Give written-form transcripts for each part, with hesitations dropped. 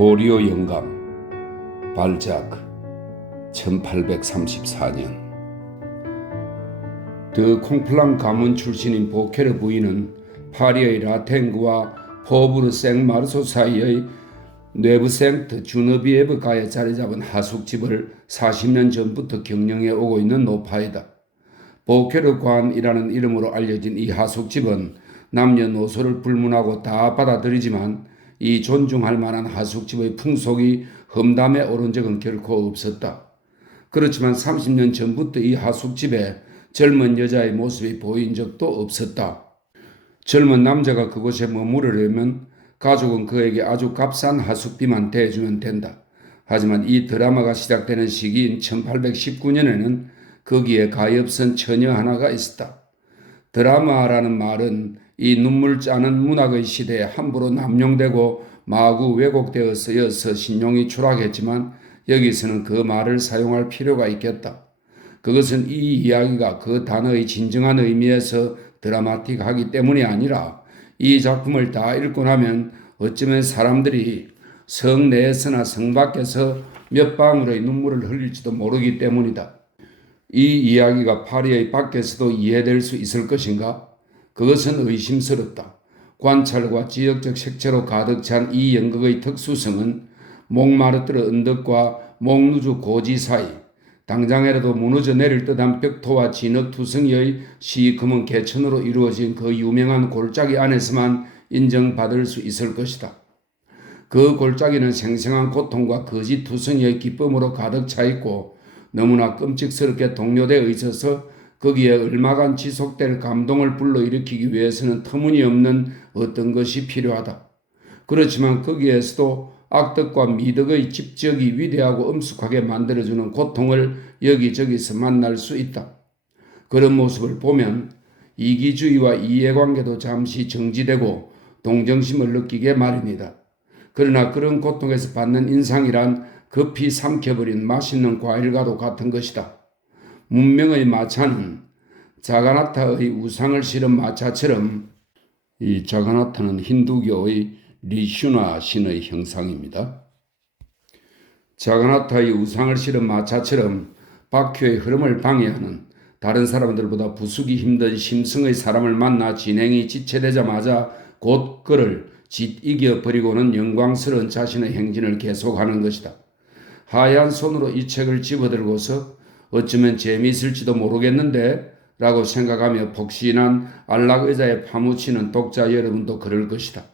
고리오 영감 발자크 1834년 더 콩플랑 가문 출신인 보케르 부인은 파리의 라탱구와 포브르 생마르소 사이의 네브생트 주너비에브가에 자리잡은 하숙집을 40년 전부터 경영해 오고 있는 노파이다. 보케르 관이라는 이름으로 알려진 이 하숙집은 남녀노소를 불문하고 다 받아들이지만 이 존중할 만한 하숙집의 풍속이 험담에 오른 적은 결코 없었다. 그렇지만 30년 전부터 이 하숙집에 젊은 여자의 모습이 보인 적도 없었다. 젊은 남자가 그곳에 머무르려면 가족은 그에게 아주 값싼 하숙비만 대주면 된다. 하지만 이 드라마가 시작되는 시기인 1819년에는 거기에 가엾은 처녀 하나가 있었다. 드라마라는 말은 이 눈물 짜는 문학의 시대에 함부로 남용되고 마구 왜곡되어 쓰여서 신용이 추락했지만 여기서는 그 말을 사용할 필요가 있겠다. 그것은 이 이야기가 그 단어의 진정한 의미에서 드라마틱하기 때문이 아니라 이 작품을 다 읽고 나면 어쩌면 사람들이 성 내에서나 성 밖에서 몇 방울의 눈물을 흘릴지도 모르기 때문이다. 이 이야기가 파리의 밖에서도 이해될 수 있을 것인가? 그것은 의심스럽다. 관찰과 지역적 색채로 가득 찬 이 연극의 특수성은 몽마르트르 언덕과 몽누주 고지 사이, 당장이라도 무너져 내릴 듯한 벽토와 진흙 투성이의 시커먼 개천으로 이루어진 그 유명한 골짜기 안에서만 인정받을 수 있을 것이다. 그 골짜기는 생생한 고통과 거짓 투성이의 기쁨으로 가득 차 있고 너무나 끔찍스럽게 동료되어 있어서 거기에 얼마간 지속될 감동을 불러일으키기 위해서는 터무니없는 어떤 것이 필요하다. 그렇지만 거기에서도 악덕과 미덕의 집적이 위대하고 엄숙하게 만들어주는 고통을 여기저기서 만날 수 있다. 그런 모습을 보면 이기주의와 이해관계도 잠시 정지되고 동정심을 느끼게 마련이다. 그러나 그런 고통에서 받는 인상이란 급히 삼켜버린 맛있는 과일과도 같은 것이다. 문명의 마차는 자가나타의 우상을 실은 마차처럼, 이 자가나타는 힌두교의 리슈나 신의 형상입니다. 자가나타의 우상을 실은 마차처럼 바퀴의 흐름을 방해하는, 다른 사람들보다 부수기 힘든 심성의 사람을 만나 진행이 지체되자마자 곧 그를 이겨버리고는 영광스러운 자신의 행진을 계속하는 것이다. 하얀 손으로 이 책을 집어들고서 어쩌면 재미있을지도 모르겠는데 라고 생각하며 폭신한 안락의자에 파묻히는 독자 여러분도 그럴 것이다.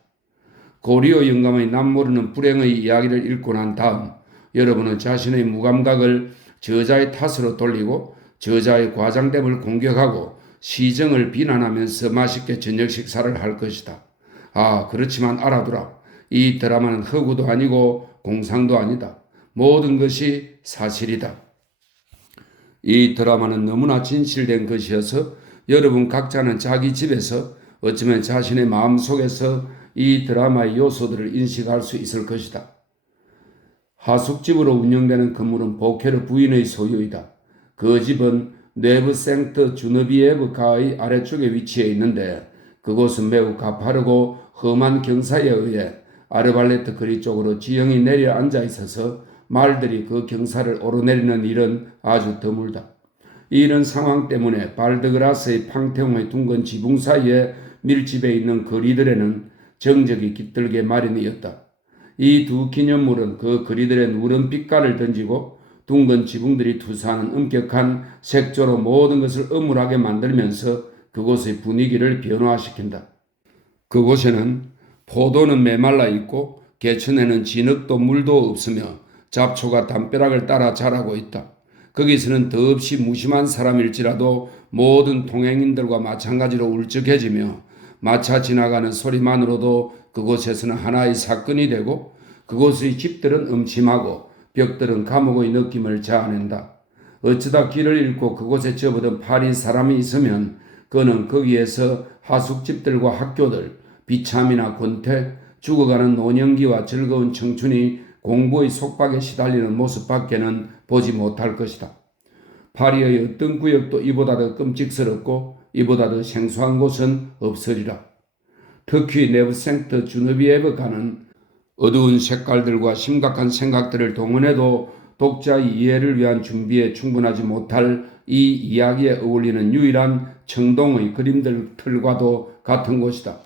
고리오 영감의 남모르는 불행의 이야기를 읽고 난 다음 여러분은 자신의 무감각을 저자의 탓으로 돌리고 저자의 과장됨을 공격하고 시정을 비난하면서 맛있게 저녁 식사를 할 것이다. 아, 그렇지만 알아두라. 이 드라마는 허구도 아니고 공상도 아니다. 모든 것이 사실이다. 이 드라마는 너무나 진실된 것이어서 여러분 각자는 자기 집에서 어쩌면 자신의 마음속에서 이 드라마의 요소들을 인식할 수 있을 것이다. 하숙집으로 운영되는 건물은 보케르 부인의 소유이다. 그 집은 네브생트 주너비에브가의 아래쪽에 위치해 있는데 그곳은 매우 가파르고 험한 경사에 의해 아르발레트 거리 쪽으로 지형이 내려앉아 있어서 말들이 그 경사를 오르내리는 일은 아주 드물다. 이런 상황 때문에 발드그라스의 팡테옹의 둥근 지붕 사이에 밀집해 있는 거리들에는 정적이 깃들게 마련이었다. 이 두 기념물은 그 거리들의 누런 빛깔을 던지고 둥근 지붕들이 투사하는 엄격한 색조로 모든 것을 음울하게 만들면서 그곳의 분위기를 변화시킨다. 그곳에는 포도는 메말라 있고 개천에는 진흙도 물도 없으며 잡초가 담벼락을 따라 자라고 있다. 거기서는 더없이 무심한 사람일지라도 모든 통행인들과 마찬가지로 울적해지며 마차 지나가는 소리만으로도 그곳에서는 하나의 사건이 되고 그곳의 집들은 음침하고 벽들은 감옥의 느낌을 자아낸다. 어쩌다 길을 잃고 그곳에 접어든 파리 사람이 있으면 그는 거기에서 하숙집들과 학교들, 비참이나 권태, 죽어가는 노년기와 즐거운 청춘이 공부의 속박에 시달리는 모습밖에는 보지 못할 것이다. 파리의 어떤 구역도 이보다 더 끔찍스럽고 이보다 더 생소한 곳은 없으리라. 특히 네브생트 주너비에브가는 어두운 색깔들과 심각한 생각들을 동원해도 독자의 이해를 위한 준비에 충분하지 못할 이 이야기에 어울리는 유일한 청동의 그림들 틀과도 같은 곳이다.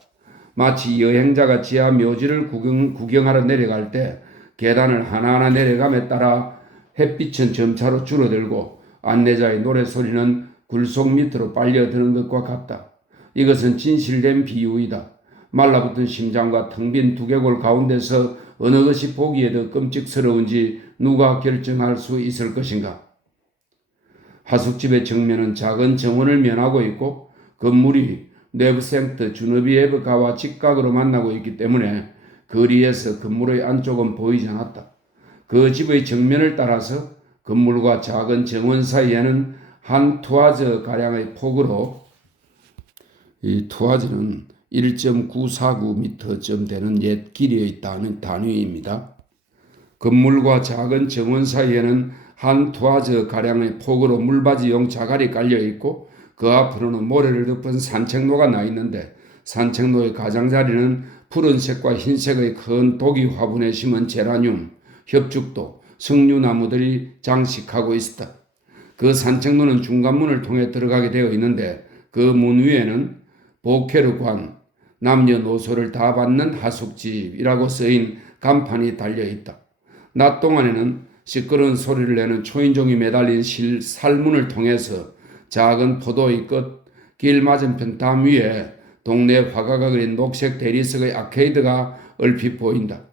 마치 여행자가 지하 묘지를 구경하러 내려갈 때 계단을 하나하나 내려감에 따라 햇빛은 점차로 줄어들고 안내자의 노래소리는 굴속 밑으로 빨려드는 것과 같다. 이것은 진실된 비유이다. 말라붙은 심장과 텅 빈 두개골 가운데서 어느 것이 보기에 더 끔찍스러운지 누가 결정할 수 있을 것인가? 하숙집의 정면은 작은 정원을 면하고 있고 건물이 네브생트 주너비에브가와 직각으로 만나고 있기 때문에 거리에서 건물의 안쪽은 보이지 않았다. 그 집의 정면을 따라서 건물과 작은 정원 사이에는 한 투아저 가량의 폭으로, 이 투아저는 1.949m쯤 되는 옛 길이의 단위입니다. 건물과 작은 정원 사이에는 한 투아저 가량의 폭으로 물받이용 자갈이 깔려 있고 그 앞으로는 모래를 덮은 산책로가 나 있는데 산책로의 가장자리는 푸른색과 흰색의 큰 독이 화분에 심은 제라늄, 협죽도, 석류나무들이 장식하고 있었다. 그 산책로는 중간문을 통해 들어가게 되어 있는데 그 문 위에는 보케르관, 남녀노소를 다 받는 하숙집이라고 쓰인 간판이 달려 있다. 낮 동안에는 시끄러운 소리를 내는 초인종이 매달린 살문을 통해서 작은 포도의 끝 길 맞은편 담 위에 동네 화가가 그린 녹색 대리석의 아케이드가 얼핏 보인다.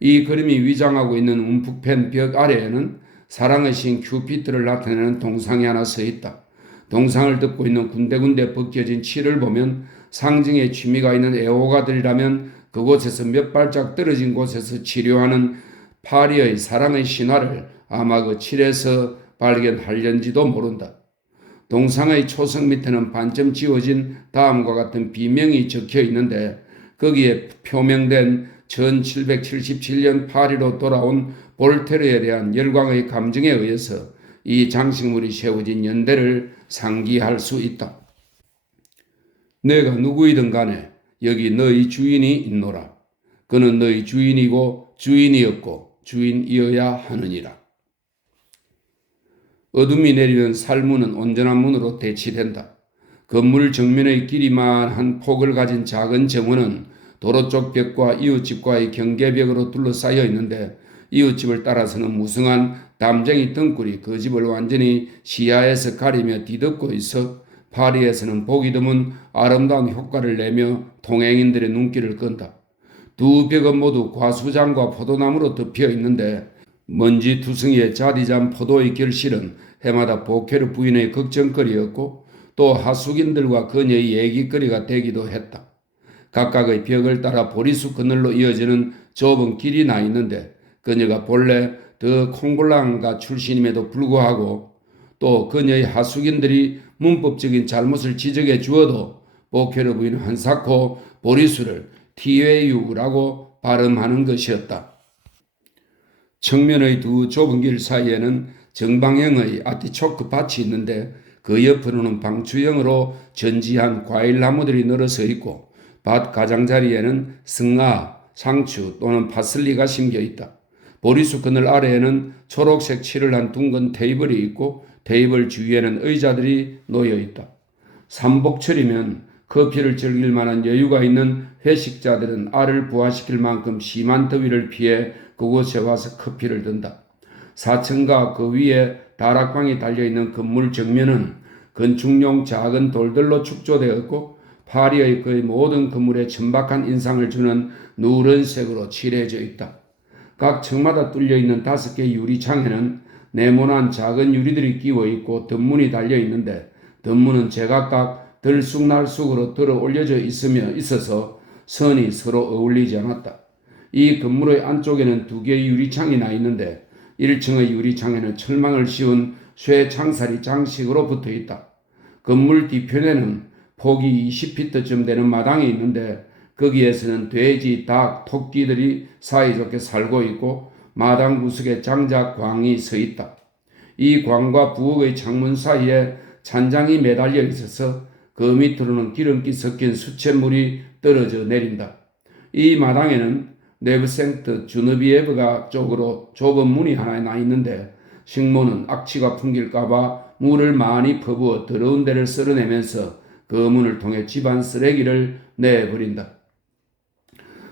이 그림이 위장하고 있는 움푹 팬 벽 아래에는 사랑의 신 큐피트를 나타내는 동상이 하나 서 있다. 동상을 덮고 있는 군데군데 벗겨진 칠을 보면 상징의 취미가 있는 애호가들이라면 그곳에서 몇 발짝 떨어진 곳에서 치료하는 파리의 사랑의 신화를 아마 그 칠에서 발견하려는지도 모른다. 동상의 초석 밑에는 반쯤 지워진 다음과 같은 비명이 적혀 있는데 거기에 표명된 1777년 파리로 돌아온 볼테르에 대한 열광의 감정에 의해서 이 장식물이 세워진 연대를 상기할 수 있다. 내가 누구이든 간에 여기 너희 주인이 있노라. 그는 너희 주인이고 주인이었고 주인이어야 하느니라. 어둠이 내리면 살문은 온전한 문으로 대치된다. 건물 정면의 길이만 한 폭을 가진 작은 정원은 도로 쪽 벽과 이웃집과의 경계벽으로 둘러싸여 있는데 이웃집을 따라서는 무성한 담쟁이 등굴이 그 집을 완전히 시야에서 가리며 뒤덮고 있어 파리에서는 보기 드문 아름다운 효과를 내며 통행인들의 눈길을 끈다. 두 벽은 모두 과수장과 포도나무로 덮여 있는데 먼지 투성이에 자디잔 포도의 결실은 해마다 보케르 부인의 걱정거리였고 또 하숙인들과 그녀의 얘기거리가 되기도 했다. 각각의 벽을 따라 보리수 그늘로 이어지는 좁은 길이 나 있는데 그녀가 본래 더 콩글랑가 출신임에도 불구하고 또 그녀의 하숙인들이 문법적인 잘못을 지적해 주어도 보케르 부인은 한사코 보리수를 티웨유라고 발음하는 것이었다. 측면의 두 좁은 길 사이에는 정방형의 아티초크 밭이 있는데 그 옆으로는 방추형으로 전지한 과일나무들이 늘어서 있고 밭 가장자리에는 승아, 상추 또는 파슬리가 심겨 있다. 보리수 그늘 아래에는 초록색 칠을 한 둥근 테이블이 있고 테이블 주위에는 의자들이 놓여 있다. 삼복철이면 커피를 즐길 만한 여유가 있는 회식자들은 알을 부화시킬 만큼 심한 더위를 피해 그곳에 와서 커피를 든다. 4층과 그 위에 다락방이 달려있는 건물 정면은 건축용 작은 돌들로 축조되었고 파리의 거의 모든 건물에 천박한 인상을 주는 누런색으로 칠해져 있다. 각 층마다 뚫려있는 5개 유리창에는 네모난 작은 유리들이 끼워있고 덧문이 달려있는데 덧문은 제각각 들쑥날쑥으로 들어 올려져 있어서 선이 서로 어울리지 않았다. 이 건물의 안쪽에는 2개의 유리창이 나 있는데 1층의 유리창에는 철망을 씌운 쇠 창살이 장식으로 붙어 있다. 건물 뒤편에는 폭이 20피트쯤 되는 마당이 있는데 거기에서는 돼지, 닭, 토끼들이 사이좋게 살고 있고 마당 구석에 장작 광이 서 있다. 이 광과 부엌의 창문 사이에 찬장이 매달려 있어서 그 밑으로는 기름기 섞인 수돗물이 떨어져 내린다. 이 마당에는 네브생트 주너비에브가 쪽으로 좁은 문이 하나 나 있는데 식모는 악취가 풍길까봐 물을 많이 퍼부어 더러운 데를 쓸어내면서 그 문을 통해 집안 쓰레기를 내버린다.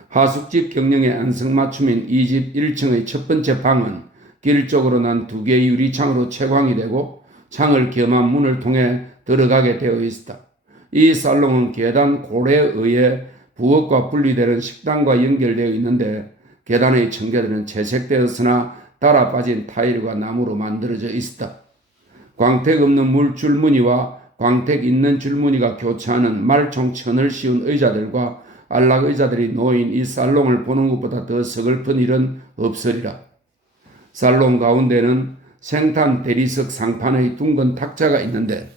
하숙집 경영의 안성맞춤인 이 집 1층의 첫 번째 방은 길 쪽으로 난 두 개의 유리창으로 채광이 되고 창을 겸한 문을 통해 들어가게 되어 있다. 이 살롱은 계단 고래에 의해 부엌과 분리되는 식당과 연결되어 있는데 계단의 청개들은 채색되었으나 달아 빠진 타일과 나무로 만들어져 있다. 광택 없는 물줄무늬와 광택 있는 줄무늬가 교차하는 말총 천을 씌운 의자들과 안락 의자들이 놓인 이 살롱을 보는 것보다 더 서글픈 일은 없으리라. 살롱 가운데는 생탄 대리석 상판의 둥근 탁자가 있는데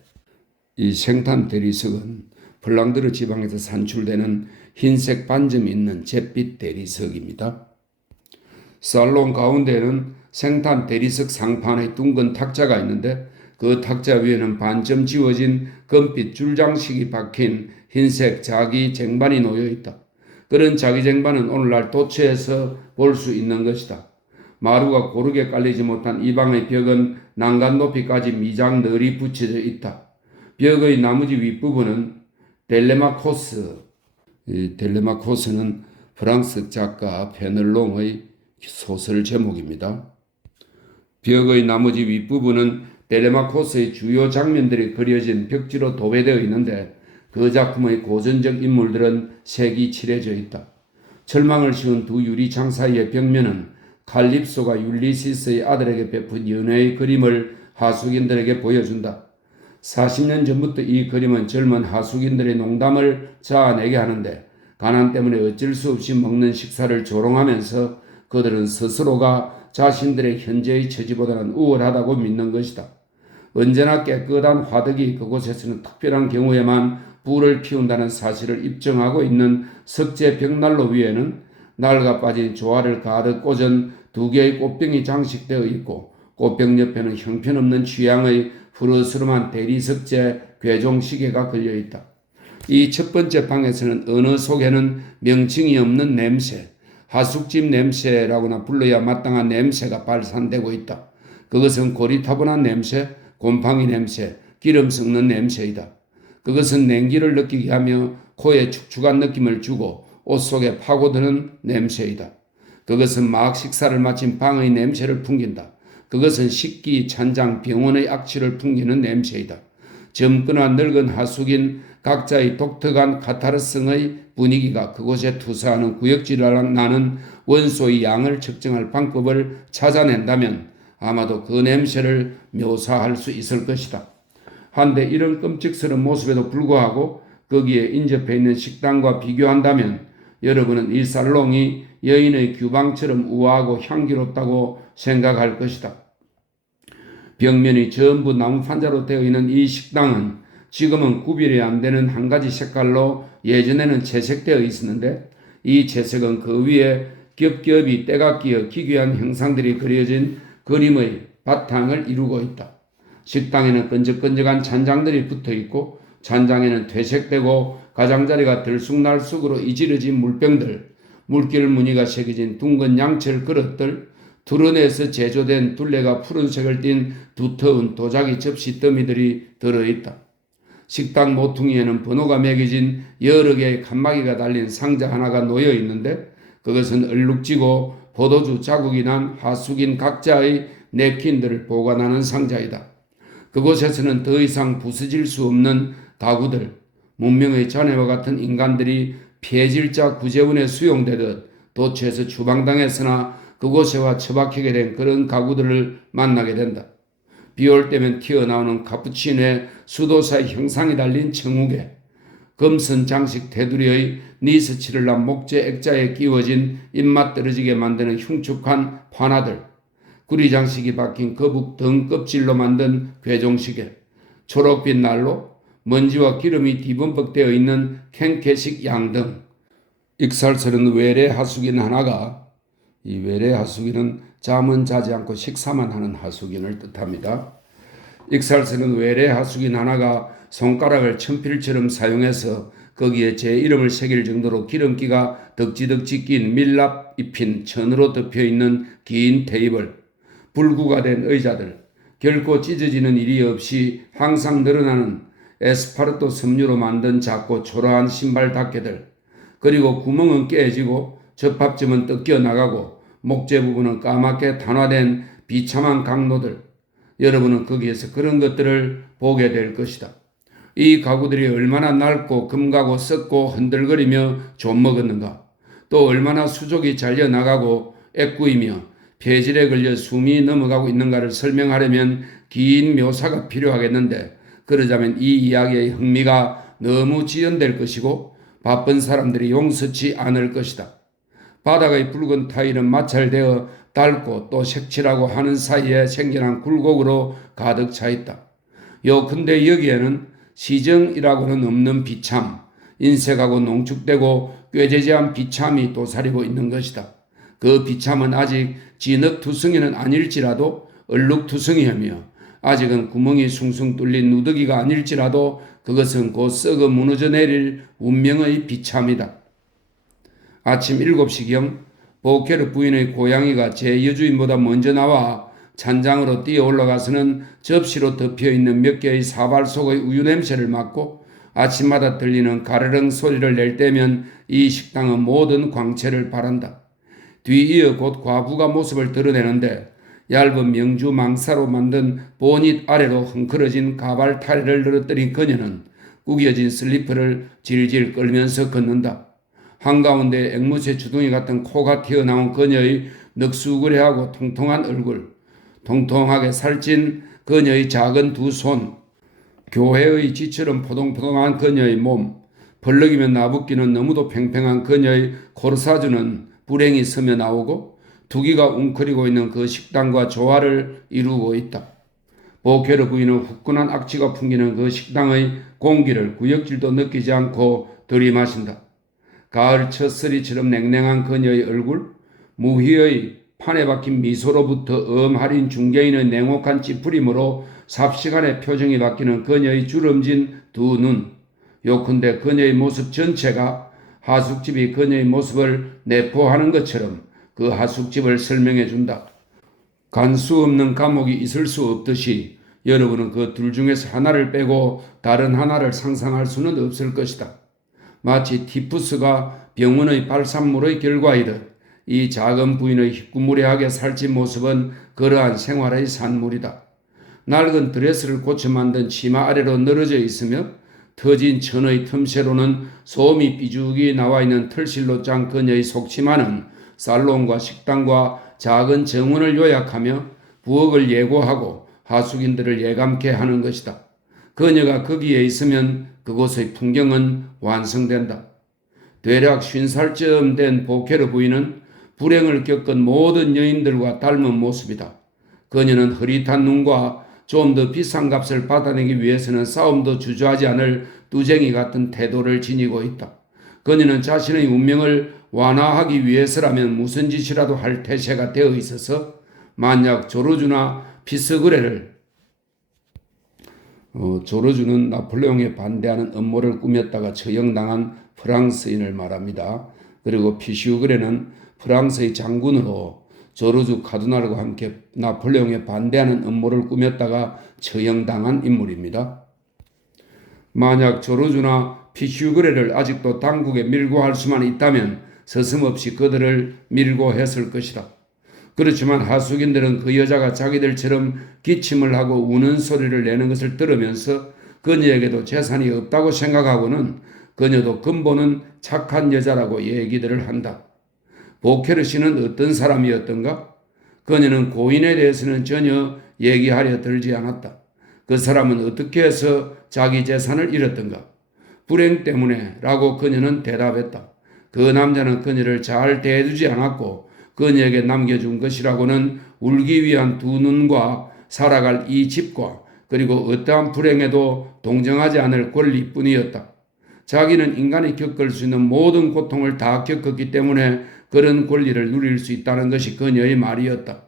이 생탄 대리석은 플랑드르 지방에서 산출되는 흰색 반점이 있는 잿빛 대리석입니다. 살롱 가운데는 생탄 대리석 상판의 둥근 탁자가 있는데 그 탁자 위에는 반점 지워진 금빛 줄장식이 박힌 흰색 자기 쟁반이 놓여 있다. 그런 자기 쟁반은 오늘날 도처에서 볼 수 있는 것이다. 마루가 고르게 깔리지 못한 이 방의 벽은 난간 높이까지 미장 널이 붙여져 있다. 벽의 나머지 윗부분은 델레마코스, 이 델레마코스는 프랑스 작가 페넬롱의 소설 제목입니다. 벽의 나머지 윗부분은 델레마코스의 주요 장면들이 그려진 벽지로 도배되어 있는데 그 작품의 고전적 인물들은 색이 칠해져 있다. 철망을 씌운 두 유리창 사이의 벽면은 칼립소가 율리시스의 아들에게 베푼 연애의 그림을 하숙인들에게 보여준다. 40년 전부터 이 그림은 젊은 하숙인들의 농담을 자아내게 하는데 가난 때문에 어쩔 수 없이 먹는 식사를 조롱하면서 그들은 스스로가 자신들의 현재의 처지보다는 우월하다고 믿는 것이다. 언제나 깨끗한 화덕이 그곳에서는 특별한 경우에만 불을 피운다는 사실을 입증하고 있는 석재 벽난로 위에는 낡아 빠진 조화를 가득 꽂은 두 개의 꽃병이 장식되어 있고 꽃병 옆에는 형편없는 취향의 푸르스름한 대리석재 괴종시계가 걸려있다. 이 첫 번째 방에서는 어느 속에는 명칭이 없는 냄새, 하숙집 냄새라고나 불러야 마땅한 냄새가 발산되고 있다. 그것은 고리타분한 냄새, 곰팡이 냄새, 기름 섞는 냄새이다. 그것은 냉기를 느끼게 하며 코에 축축한 느낌을 주고 옷 속에 파고드는 냄새이다. 그것은 막 식사를 마친 방의 냄새를 풍긴다. 그것은 식기, 찬장, 병원의 악취를 풍기는 냄새이다. 젊거나 늙은 하숙인 각자의 독특한 카타르성의 분위기가 그곳에 투사하는 구역질을 나는 원소의 양을 측정할 방법을 찾아낸다면 아마도 그 냄새를 묘사할 수 있을 것이다. 한데 이런 끔찍스러운 모습에도 불구하고 거기에 인접해 있는 식당과 비교한다면 여러분은 이 살롱이 여인의 규방처럼 우아하고 향기롭다고 생각할 것이다. 벽면이 전부 나무 판자로 되어 있는 이 식당은 지금은 구별이 안 되는 한 가지 색깔로 예전에는 채색되어 있었는데 이 채색은 그 위에 겹겹이 때가 끼어 기괴한 형상들이 그려진 그림의 바탕을 이루고 있다. 식당에는 끈적끈적한 찬장들이 붙어 있고 찬장에는 퇴색되고 가장자리가 들쑥날쑥으로 이지러진 물병들, 물길 무늬가 새겨진 둥근 양철 그릇들, 두른에서 제조된 둘레가 푸른색을 띤 두터운 도자기 접시 더미들이 들어있다. 식당 모퉁이에는 번호가 매겨진 여러 개의 칸막이가 달린 상자 하나가 놓여 있는데 그것은 얼룩지고 포도주 자국이 난 하숙인 각자의 냅킨들을 보관하는 상자이다. 그곳에서는 더 이상 부서질 수 없는 가구들, 문명의 자네와 같은 인간들이 폐질자 구제원에 수용되듯 도처에서 주방당에서나 그곳에와 처박히게 된 그런 가구들을 만나게 된다. 비올 때면 튀어나오는 카푸치노의 수도사의 형상이 달린 청우개, 금선 장식 테두리의 니스칠을 난 목재 액자에 끼워진 입맛 떨어지게 만드는 흉측한 판화들, 구리 장식이 박힌 거북 등 껍질로 만든 괴종시계, 초록빛 난로, 먼지와 기름이 뒤범벅되어 있는 캔캐식 양등, 익살스런 외래 하숙인 하나가 이 외래 하숙인은 잠은 자지 않고 식사만 하는 하숙인을 뜻합니다. 익살스런 외래 하숙인 하나가 손가락을 천필처럼 사용해서 거기에 제 이름을 새길 정도로 기름기가 덕지덕지 낀 밀랍 입힌 천으로 덮여있는 긴 테이블, 불구가 된 의자들, 결코 찢어지는 일이 없이 항상 늘어나는 에스파르토 섬유로 만든 작고 초라한 신발 닦개들, 그리고 구멍은 깨지고 접합점은 뜯겨 나가고 목재 부분은 까맣게 탄화된 비참한 강로들, 여러분은 거기에서 그런 것들을 보게 될 것이다. 이 가구들이 얼마나 낡고 금가고 썩고 흔들거리며 좀먹었는가, 또 얼마나 수족이 잘려나가고 애꾸이며 폐질에 걸려 숨이 넘어가고 있는가를 설명하려면 긴 묘사가 필요하겠는데, 그러자면 이 이야기의 흥미가 너무 지연될 것이고 바쁜 사람들이 용서치 않을 것이다. 바닥의 붉은 타일은 마찰되어 닳고 또 색칠하고 하는 사이에 생겨난 굴곡으로 가득 차 있다. 근데 여기에는 시정이라고는 없는 비참, 인색하고 농축되고 꾀재재한 비참이 도사리고 있는 것이다. 그 비참은 아직 진흙투성이는 아닐지라도 얼룩투성이하며, 아직은 구멍이 숭숭 뚫린 누더기가 아닐지라도 그것은 곧 썩어 무너져 내릴 운명의 비참이다. 아침 7시경 보케르 부인의 고양이가 제 여주인보다 먼저 나와 찬장으로 뛰어 올라가서는 접시로 덮여있는 몇 개의 사발 속의 우유 냄새를 맡고 아침마다 들리는 가르릉 소리를 낼 때면 이 식당은 모든 광채를 바란다. 뒤이어 곧 과부가 모습을 드러내는데, 얇은 명주 망사로 만든 보닛 아래로 헝클어진 가발 타리를 늘어뜨린 그녀는 구겨진 슬리퍼를 질질 끌면서 걷는다. 한가운데 앵무새 주둥이 같은 코가 튀어나온 그녀의 넋수그레하고 통통한 얼굴, 통통하게 살찐 그녀의 작은 두 손, 교회의 지처럼 포동포동한 그녀의 몸, 벌럭이면 나붓기는 너무도 팽팽한 그녀의 코르사주는 불행히 서며 나오고 두기가 웅크리고 있는 그 식당과 조화를 이루고 있다. 보케르 부인은 후끈한 악취가 풍기는 그 식당의 공기를 구역질도 느끼지 않고 들이마신다. 가을 첫 서리처럼 냉랭한 그녀의 얼굴, 무희의 판에 박힌 미소로부터 엄할인 중개인의 냉혹한 찌푸림으로 삽시간에 표정이 바뀌는 그녀의 주름진 두 눈, 요컨대 그녀의 모습 전체가 하숙집이 그녀의 모습을 내포하는 것처럼 그 하숙집을 설명해 준다. 간 수 없는 감옥이 있을 수 없듯이 여러분은 그 둘 중에서 하나를 빼고 다른 하나를 상상할 수는 없을 것이다. 마치 티푸스가 병원의 발산물의 결과이듯 이 작은 부인의 희구무례하게 살찐 모습은 그러한 생활의 산물이다. 낡은 드레스를 고쳐 만든 치마 아래로 늘어져 있으며 터진 천의 틈새로는 솜이 삐죽이 나와 있는 털실로 짠 그녀의 속치마는 살롱과 식당과 작은 정원을 요약하며 부엌을 예고하고 하숙인들을 예감케 하는 것이다. 그녀가 거기에 있으면 그곳의 풍경은 완성된다. 대략 50살쯤 된 보케르 부인은 불행을 겪은 모든 여인들과 닮은 모습이다. 그녀는 흐릿한 눈과 좀 더 비싼 값을 받아내기 위해서는 싸움도 주저하지 않을 뚜쟁이 같은 태도를 지니고 있다. 그녀는 자신의 운명을 완화하기 위해서라면 무슨 짓이라도 할 태세가 되어 있어서 만약 조르주나 피스그레를 조르주는 나폴레옹에 반대하는 음모를 꾸몄다가 처형당한 프랑스인을 말합니다. 그리고 피슈그레는 프랑스의 장군으로 조르주 카두날과 함께 나폴레옹에 반대하는 음모를 꾸몄다가 처형당한 인물입니다. 만약 조르주나 피슈그레를 아직도 당국에 밀고 할 수만 있다면 서슴없이 그들을 밀고 했을 것이다. 그렇지만 하숙인들은 그 여자가 자기들처럼 기침을 하고 우는 소리를 내는 것을 들으면서 그녀에게도 재산이 없다고 생각하고는 그녀도 근본은 착한 여자라고 얘기들을 한다. 보케르 씨는 어떤 사람이었던가? 그녀는 고인에 대해서는 전혀 얘기하려 들지 않았다. 그 사람은 어떻게 해서 자기 재산을 잃었던가? 불행 때문에 라고 그녀는 대답했다. 그 남자는 그녀를 잘 대해주지 않았고 그녀에게 남겨준 것이라고는 울기 위한 두 눈과 살아갈 이 집과 그리고 어떠한 불행에도 동정하지 않을 권리뿐이었다. 자기는 인간이 겪을 수 있는 모든 고통을 다 겪었기 때문에 그런 권리를 누릴 수 있다는 것이 그녀의 말이었다.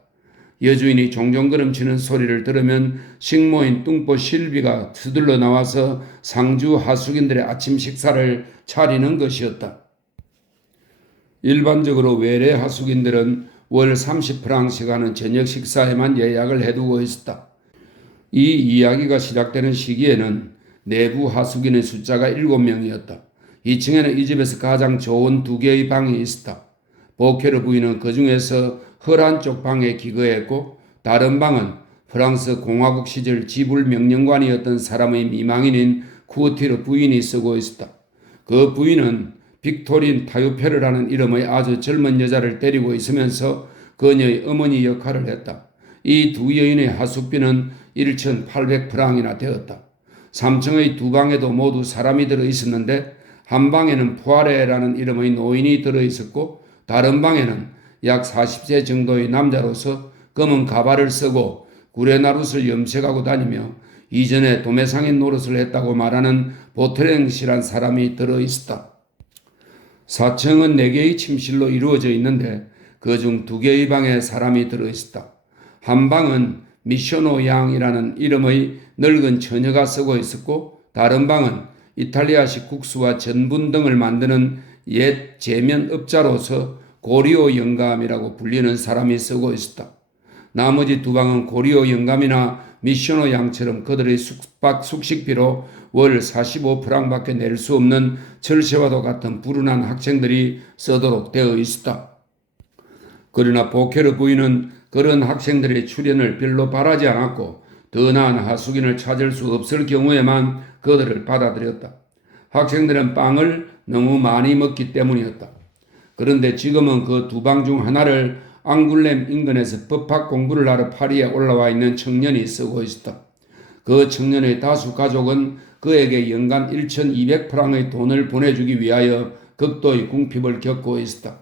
여주인이 종종 걸음치는 소리를 들으면 식모인 뚱보 실비가 서둘러 나와서 상주 하숙인들의 아침 식사를 차리는 것이었다. 일반적으로 외래 하숙인들은 월 30프랑씩 하는 저녁 식사에만 예약을 해두고 있었다. 이 이야기가 시작되는 시기에는 내부 하숙인의 숫자가 7명이었다. 2층에는 이 집에서 가장 좋은 2개의 방이 있었다. 보케르 부인은 그 중에서 허란 쪽 방에 기거했고 다른 방은 프랑스 공화국 시절 지불 명령관이었던 사람의 미망인인 쿠티르 부인이 쓰고 있었다. 그 부인은 빅토린 타유페르라는 이름의 아주 젊은 여자를 데리고 있으면서 그녀의 어머니 역할을 했다. 이 두 여인의 하숙비는 1,800프랑이나 되었다. 3층의 두 방에도 모두 사람이 들어 있었는데 한 방에는 푸아레라는 이름의 노인이 들어 있었고 다른 방에는 약 40세 정도의 남자로서 검은 가발을 쓰고 구레나룻을 염색하고 다니며 이전에 도매상인 노릇을 했다고 말하는 보트랭 씨란 사람이 들어 있었다. 4층은 4개의 침실로 이루어져 있는데 그중 2개의 방에 사람이 들어 있었다. 한 방은 미쇼노 양이라는 이름의 늙은 처녀가 쓰고 있었고 다른 방은 이탈리아식 국수와 전분 등을 만드는 옛 제면업자로서 고리오 영감이라고 불리는 사람이 쓰고 있었다. 나머지 두 방은 고리오 영감이나 미쇼노 양처럼 그들의 숙박 숙식비로 월 45프랑밖에 낼 수 없는 철새와도 같은 불운한 학생들이 쓰도록 되어 있었다. 그러나 보케르 부인은 그런 학생들의 출연을 별로 바라지 않았고 더 나은 하숙인을 찾을 수 없을 경우에만 그들을 받아들였다. 학생들은 빵을 너무 많이 먹기 때문이었다. 그런데 지금은 그 두 방 중 하나를 앙굴렘 인근에서 법학 공부를 하러 파리에 올라와 있는 청년이 쓰고 있었다. 그 청년의 다수 가족은 그에게 연간 1,200프랑의 돈을 보내주기 위하여 극도의 궁핍을 겪고 있었다.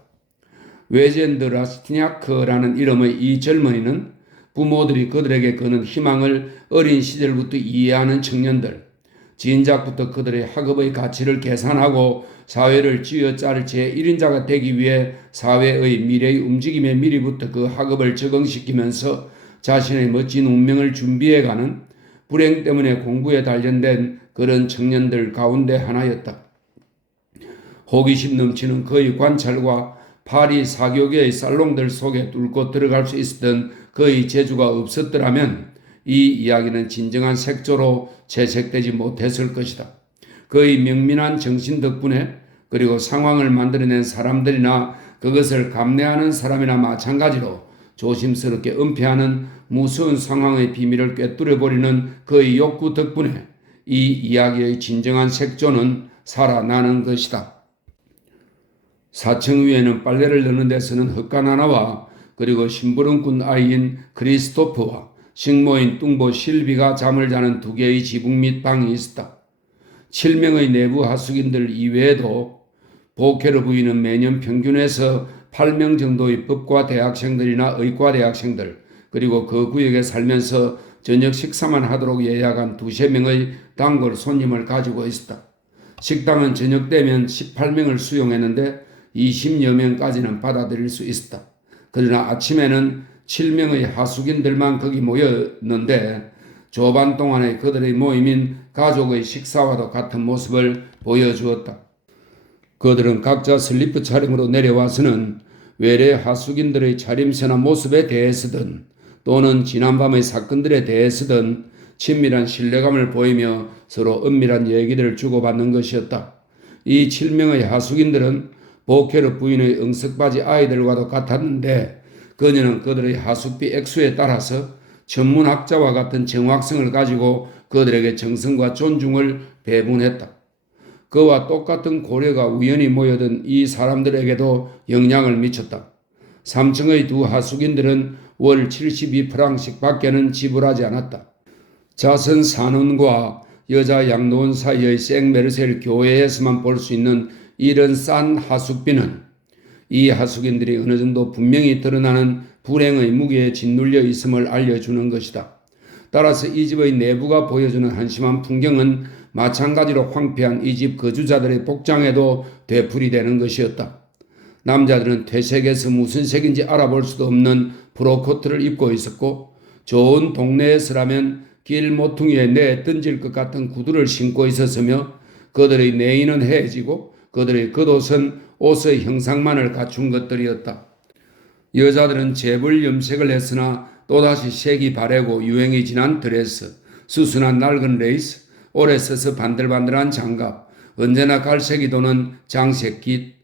외젠드 라스티냐크라는 이름의 이 젊은이는 부모들이 그들에게 거는 희망을 어린 시절부터 이해하는 청년들, 진작부터 그들의 학업의 가치를 계산하고 사회를 쥐어짜를 제1인자가 되기 위해 사회의 미래의 움직임에 미리부터 그 학업을 적응시키면서 자신의 멋진 운명을 준비해가는 불행 때문에 공부에 단련된 그런 청년들 가운데 하나였다. 호기심 넘치는 그의 관찰과 파리 사교계의 살롱들 속에 뚫고 들어갈 수 있었던 그의 재주가 없었더라면 이 이야기는 진정한 색조로 채색되지 못했을 것이다. 그의 명민한 정신 덕분에 그리고 상황을 만들어낸 사람들이나 그것을 감내하는 사람이나 마찬가지로 조심스럽게 은폐하는 무서운 상황의 비밀을 꿰뚫어버리는 그의 욕구 덕분에 이 이야기의 진정한 색조는 살아나는 것이다. 4층 위에는 빨래를 넣는 데서는 헛간 하나와 그리고 심부름꾼 아이인 크리스토프와 식모인 뚱보 실비가 잠을 자는 2개의 지붕 및 방이 있었다. 7명의 내부 하숙인들 이외에도 보케르 부인은 매년 평균에서 8명 정도의 법과 대학생들이나 의과 대학생들 그리고 그 구역에 살면서 저녁 식사만 하도록 예약한 2~3명의 단골 손님을 가지고 있었다. 식당은 저녁 되면 18명을 수용했는데 20여 명까지는 받아들일 수 있었다. 그러나 아침에는 7명의 하숙인들만 거기 모였는데 조반 동안의 그들의 모임인 가족의 식사와도 같은 모습을 보여주었다. 그들은 각자 슬리프 차림으로 내려와서는 외래 하숙인들의 차림새나 모습에 대해서든 또는 지난밤의 사건들에 대해서든 친밀한 신뢰감을 보이며 서로 은밀한 얘기들을 주고받는 것이었다. 이 7명의 하숙인들은 보케르 부인의 응석바지 아이들과도 같았는데 그녀는 그들의 하숙비 액수에 따라서 전문학자와 같은 정확성을 가지고 그들에게 정성과 존중을 배분했다. 그와 똑같은 고려가 우연히 모여든 이 사람들에게도 영향을 미쳤다. 3층의 두 하숙인들은 월 72프랑씩 밖에는 지불하지 않았다. 자선 산원과 여자 양로원 사이의 생메르셀 교회에서만 볼 수 있는 이런 싼 하숙비는 이 하숙인들이 어느 정도 분명히 드러나는 불행의 무게에 짓눌려 있음을 알려주는 것이다. 따라서 이 집의 내부가 보여주는 한심한 풍경은 마찬가지로 황폐한 이 집 거주자들의 복장에도 되풀이되는 것이었다. 남자들은 퇴색에서 무슨 색인지 알아볼 수도 없는 프로코트를 입고 있었고 좋은 동네에서라면 길 모퉁이에 내 던질 것 같은 구두를 신고 있었으며 그들의 내의는 해지고 그들의 겉옷은 옷의 형상만을 갖춘 것들이었다. 여자들은 재벌 염색을 했으나 또다시 색이 바래고 유행이 지난 드레스, 수순한 낡은 레이스, 오래 써서 반들반들한 장갑, 언제나 갈색이 도는 장식깃,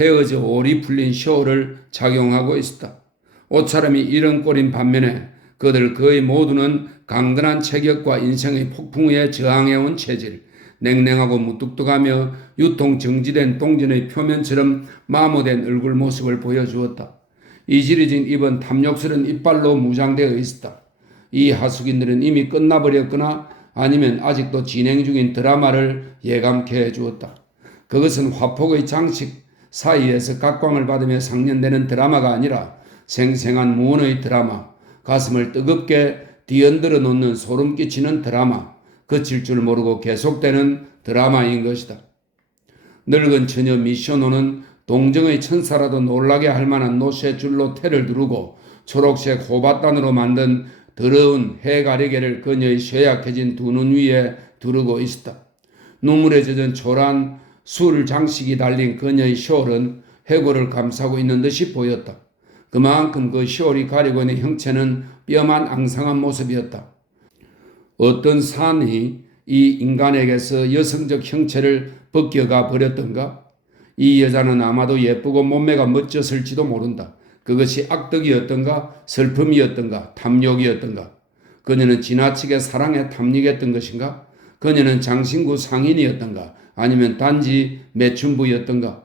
헤어져 올이 풀린 셔를 착용하고 있었다. 옷차림이 이런 꼴인 반면에 그들 거의 모두는 강건한 체격과 인생의 폭풍에 저항해온 체질, 냉랭하고 무뚝뚝하며 유통 정지된 동전의 표면처럼 마모된 얼굴 모습을 보여주었다. 이지러진 입은 탐욕스런 이빨로 무장되어 있었다. 이 하숙인들은 이미 끝나버렸거나 아니면 아직도 진행 중인 드라마를 예감케 해주었다. 그것은 화폭의 장식 사이에서 각광을 받으며 상연되는 드라마가 아니라 생생한 무언의 드라마, 가슴을 뜨겁게 뒤흔들어 놓는 소름 끼치는 드라마, 그칠 줄 모르고 계속되는 드라마인 것이다. 늙은 처녀 미쇼노는 동정의 천사라도 놀라게 할 만한 노쇠줄로 테를 두르고 초록색 호밭단으로 만든 더러운 해가리개를 그녀의 쇠약해진 두 눈 위에 두르고 있었다. 눈물에 젖은 초란 술 장식이 달린 그녀의 숄은 해골을 감싸고 있는 듯이 보였다. 그만큼 그 숄이 가리고 있는 형체는 뼈만 앙상한 모습이었다. 어떤 산이 이 인간에게서 여성적 형체를 벗겨가 버렸던가? 이 여자는 아마도 예쁘고 몸매가 멋졌을지도 모른다. 그것이 악덕이었던가 슬픔이었던가 탐욕이었던가. 그녀는 지나치게 사랑에 탐닉했던 것인가? 그녀는 장신구 상인이었던가 아니면 단지 매춘부였던가.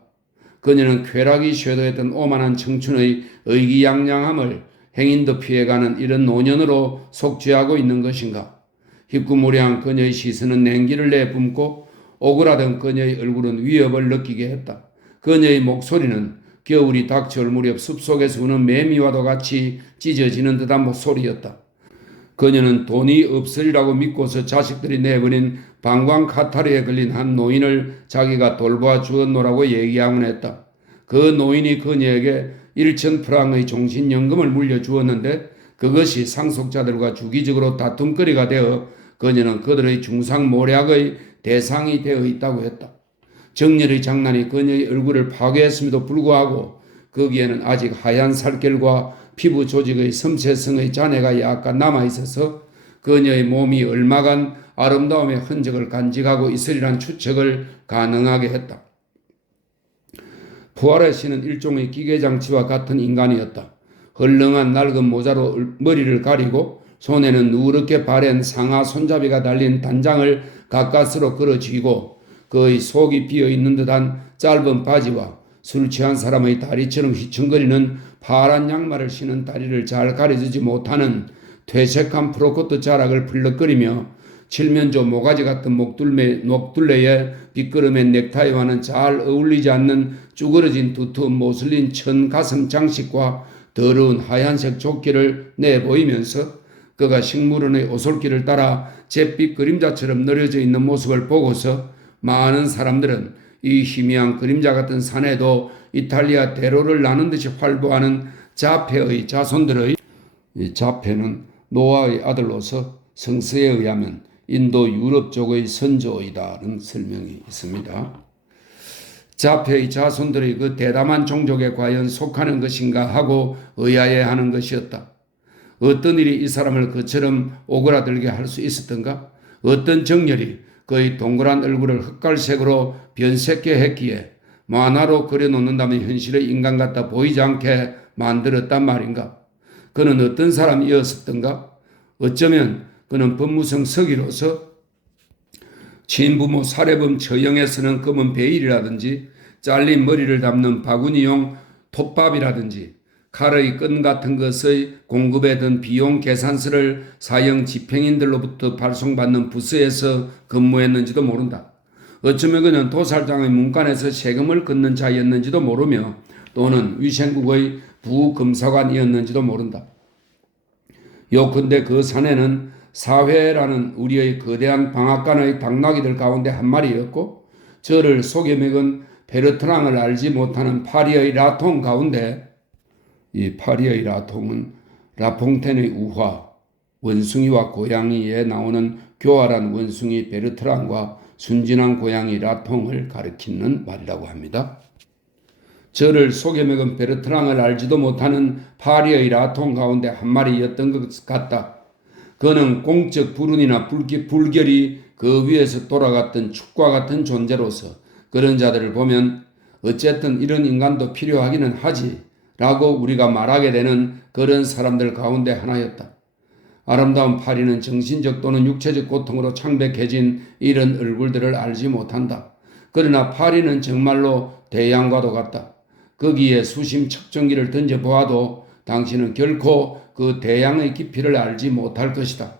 그녀는 쾌락이 쇄도했던 오만한 청춘의 의기양양함을 행인도 피해가는 이런 노년으로 속죄하고 있는 것인가. 희구무리한 그녀의 시선은 냉기를 내뿜고 오그라든 그녀의 얼굴은 위협을 느끼게 했다. 그녀의 목소리는 겨울이 닥쳐올 무렵 숲속에서 우는 매미와도 같이 찢어지는 듯한 목소리였다. 그녀는 돈이 없으리라고 믿고서 자식들이 내버린 방광 카타르에 걸린 한 노인을 자기가 돌보아 주었노라고 얘기하곤 했다. 그 노인이 그녀에게 1,000프랑의 종신연금을 물려주었는데 그것이 상속자들과 주기적으로 다툼거리가 되어 그녀는 그들의 중상모략의 대상이 되어 있다고 했다. 정열의 장난이 그녀의 얼굴을 파괴했음에도 불구하고 거기에는 아직 하얀 살결과 피부 조직의 섬세성의 잔해가 약간 남아있어서 그녀의 몸이 얼마간 아름다움의 흔적을 간직하고 있으리란 추측을 가능하게 했다. 푸아레 씨는 일종의 기계장치와 같은 인간이었다. 헐렁한 낡은 모자로 머리를 가리고 손에는 누렇게 바랜 상하 손잡이가 달린 단장을 가까스로 걸어쥐고 그의 속이 비어있는 듯한 짧은 바지와 술 취한 사람의 다리처럼 휘청거리는 파란 양말을 신은 다리를 잘 가려주지 못하는 퇴색한 프로코트 자락을 풀럭거리며 칠면조 모가지 같은 목둘레에 빗그름의 넥타이와는 잘 어울리지 않는 쭈그러진 두터운 모슬린 천 가슴 장식과 더러운 하얀색 조끼를 내보이면서 그가 식물원의 오솔길을 따라 잿빛 그림자처럼 느려져 있는 모습을 보고서 많은 사람들은 이 희미한 그림자 같은 산에도 이탈리아 대로를 나는 듯이 활보하는 자페의 자손들의 자페는 노아의 아들로서 성서에 의하면 인도 유럽 쪽의 선조이다라는 설명이 있습니다. 자페의 자손들의 그 대담한 종족에 과연 속하는 것인가 하고 의아해하는 것이었다. 어떤 일이 이 사람을 그처럼 오그라들게 할 수 있었던가? 어떤 정열이 그의 동그란 얼굴을 흑갈색으로 변색케 했기에 만화로 그려놓는다면 현실의 인간 같아 보이지 않게 만들었단 말인가? 그는 어떤 사람이었었던가? 어쩌면 그는 법무성 서기로서 친부모 살해범 처형에 쓰는 검은 베일이라든지 잘린 머리를 담는 바구니용 톱밥이라든지 칼의 끈 같은 것의 공급에 든 비용 계산서를 사형 집행인들로부터 발송받는 부서에서 근무했는지도 모른다. 어쩌면 그는 도살장의 문간에서 세금을 걷는 자였는지도 모르며 또는 위생국의 부검사관이었는지도 모른다. 요컨대 그 산에는 사회라는 우리의 거대한 방앗간의 당나귀들 가운데 한 마리였고 저를 속여 먹은 베르트랑을 알지 못하는 파리의 라통 가운데 이 파리의 라통은 라퐁텐의 우화, 원숭이와 고양이에 나오는 교활한 원숭이 베르트랑과 순진한 고양이 라통을 가리키는 말이라고 합니다. 저를 속여 먹은 베르트랑을 알지도 못하는 파리의 라통 가운데 한 마리였던 것 같다. 그는 공적 불운이나 불결이 그 위에서 돌아갔던 축과 같은 존재로서 그런 자들을 보면 어쨌든 이런 인간도 필요하기는 하지 라고 우리가 말하게 되는 그런 사람들 가운데 하나였다. 아름다운 파리는 정신적 또는 육체적 고통으로 창백해진 이런 얼굴들을 알지 못한다. 그러나 파리는 정말로 대양과도 같다. 거기에 수심 측정기를 던져보아도 당신은 결코 그 대양의 깊이를 알지 못할 것이다.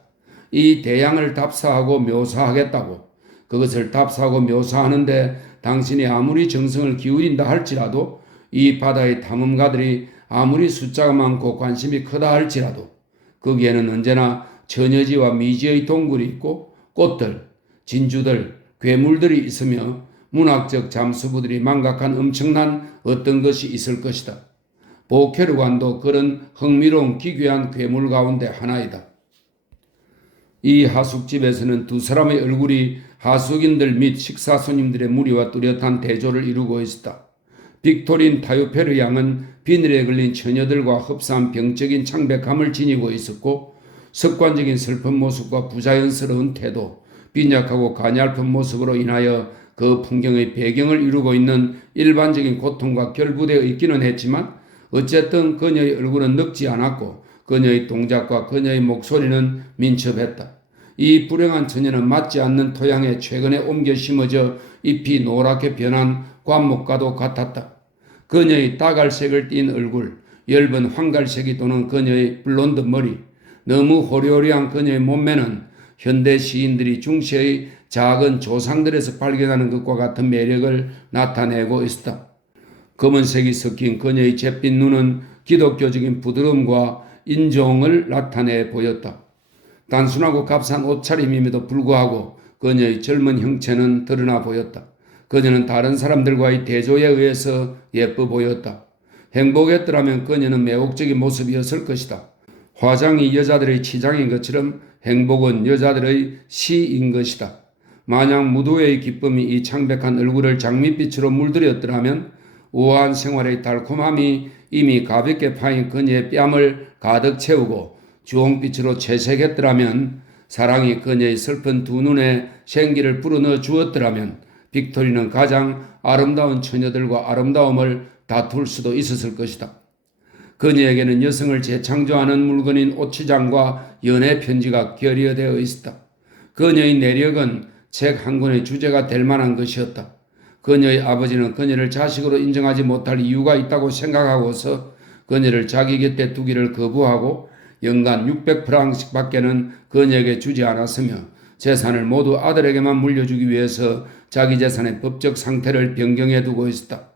이 대양을 답사하고 묘사하겠다고, 그것을 답사하고 묘사하는데 당신이 아무리 정성을 기울인다 할지라도, 이 바다의 탐험가들이 아무리 숫자가 많고 관심이 크다 할지라도 거기에는 언제나 처녀지와 미지의 동굴이 있고 꽃들, 진주들, 괴물들이 있으며 문학적 잠수부들이 망각한 엄청난 어떤 것이 있을 것이다. 보케르관도 그런 흥미로운 기괴한 괴물 가운데 하나이다. 이 하숙집에서는 두 사람의 얼굴이 하숙인들 및 식사 손님들의 무리와 뚜렷한 대조를 이루고 있었다. 빅토린 타유페르 양은 비늘에 걸린 처녀들과 흡사한 병적인 창백함을 지니고 있었고 습관적인 슬픈 모습과 부자연스러운 태도, 빈약하고 가냘픈 모습으로 인하여 그 풍경의 배경을 이루고 있는 일반적인 고통과 결부되어 있기는 했지만 어쨌든 그녀의 얼굴은 늙지 않았고 그녀의 동작과 그녀의 목소리는 민첩했다. 이 불행한 처녀는 맞지 않는 토양에 최근에 옮겨 심어져 잎이 노랗게 변한 관목과도 같았다. 그녀의 따갈색을 띤 얼굴, 엷은 황갈색이 도는 그녀의 블론드 머리, 너무 호리호리한 그녀의 몸매는 현대 시인들이 중시의 작은 조상들에서 발견하는 것과 같은 매력을 나타내고 있었다. 검은색이 섞인 그녀의 잿빛 눈은 기독교적인 부드러움과 인종을 나타내 보였다. 단순하고 값싼 옷차림임에도 불구하고 그녀의 젊은 형체는 드러나 보였다. 그녀는 다른 사람들과의 대조에 의해서 예뻐 보였다. 행복했더라면 그녀는 매혹적인 모습이었을 것이다. 화장이 여자들의 치장인 것처럼 행복은 여자들의 시인 것이다. 만약 무도회의 기쁨이 이 창백한 얼굴을 장밋빛으로 물들였더라면 우아한 생활의 달콤함이 이미 가볍게 파인 그녀의 뺨을 가득 채우고 주홍빛으로 채색했더라면 사랑이 그녀의 슬픈 두 눈에 생기를 불어넣어 주었더라면 빅토리는 가장 아름다운 처녀들과 아름다움을 다툴 수도 있었을 것이다. 그녀에게는 여성을 재창조하는 물건인 오치장과 연애 편지가 결여되어 있었다. 그녀의 내력은 책 한 권의 주제가 될 만한 것이었다. 그녀의 아버지는 그녀를 자식으로 인정하지 못할 이유가 있다고 생각하고서 그녀를 자기 곁에 두기를 거부하고 연간 600프랑씩 밖에는 그녀에게 주지 않았으며 재산을 모두 아들에게만 물려주기 위해서 자기 재산의 법적 상태를 변경해 두고 있었다.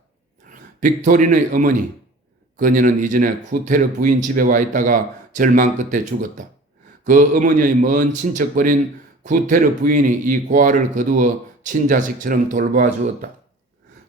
빅토린의 어머니, 그녀는 이전에 쿠테르 부인 집에 와 있다가 절망 끝에 죽었다. 그 어머니의 먼 친척벌인 쿠테르 부인이 이 고아를 거두어 친자식처럼 돌봐 주었다.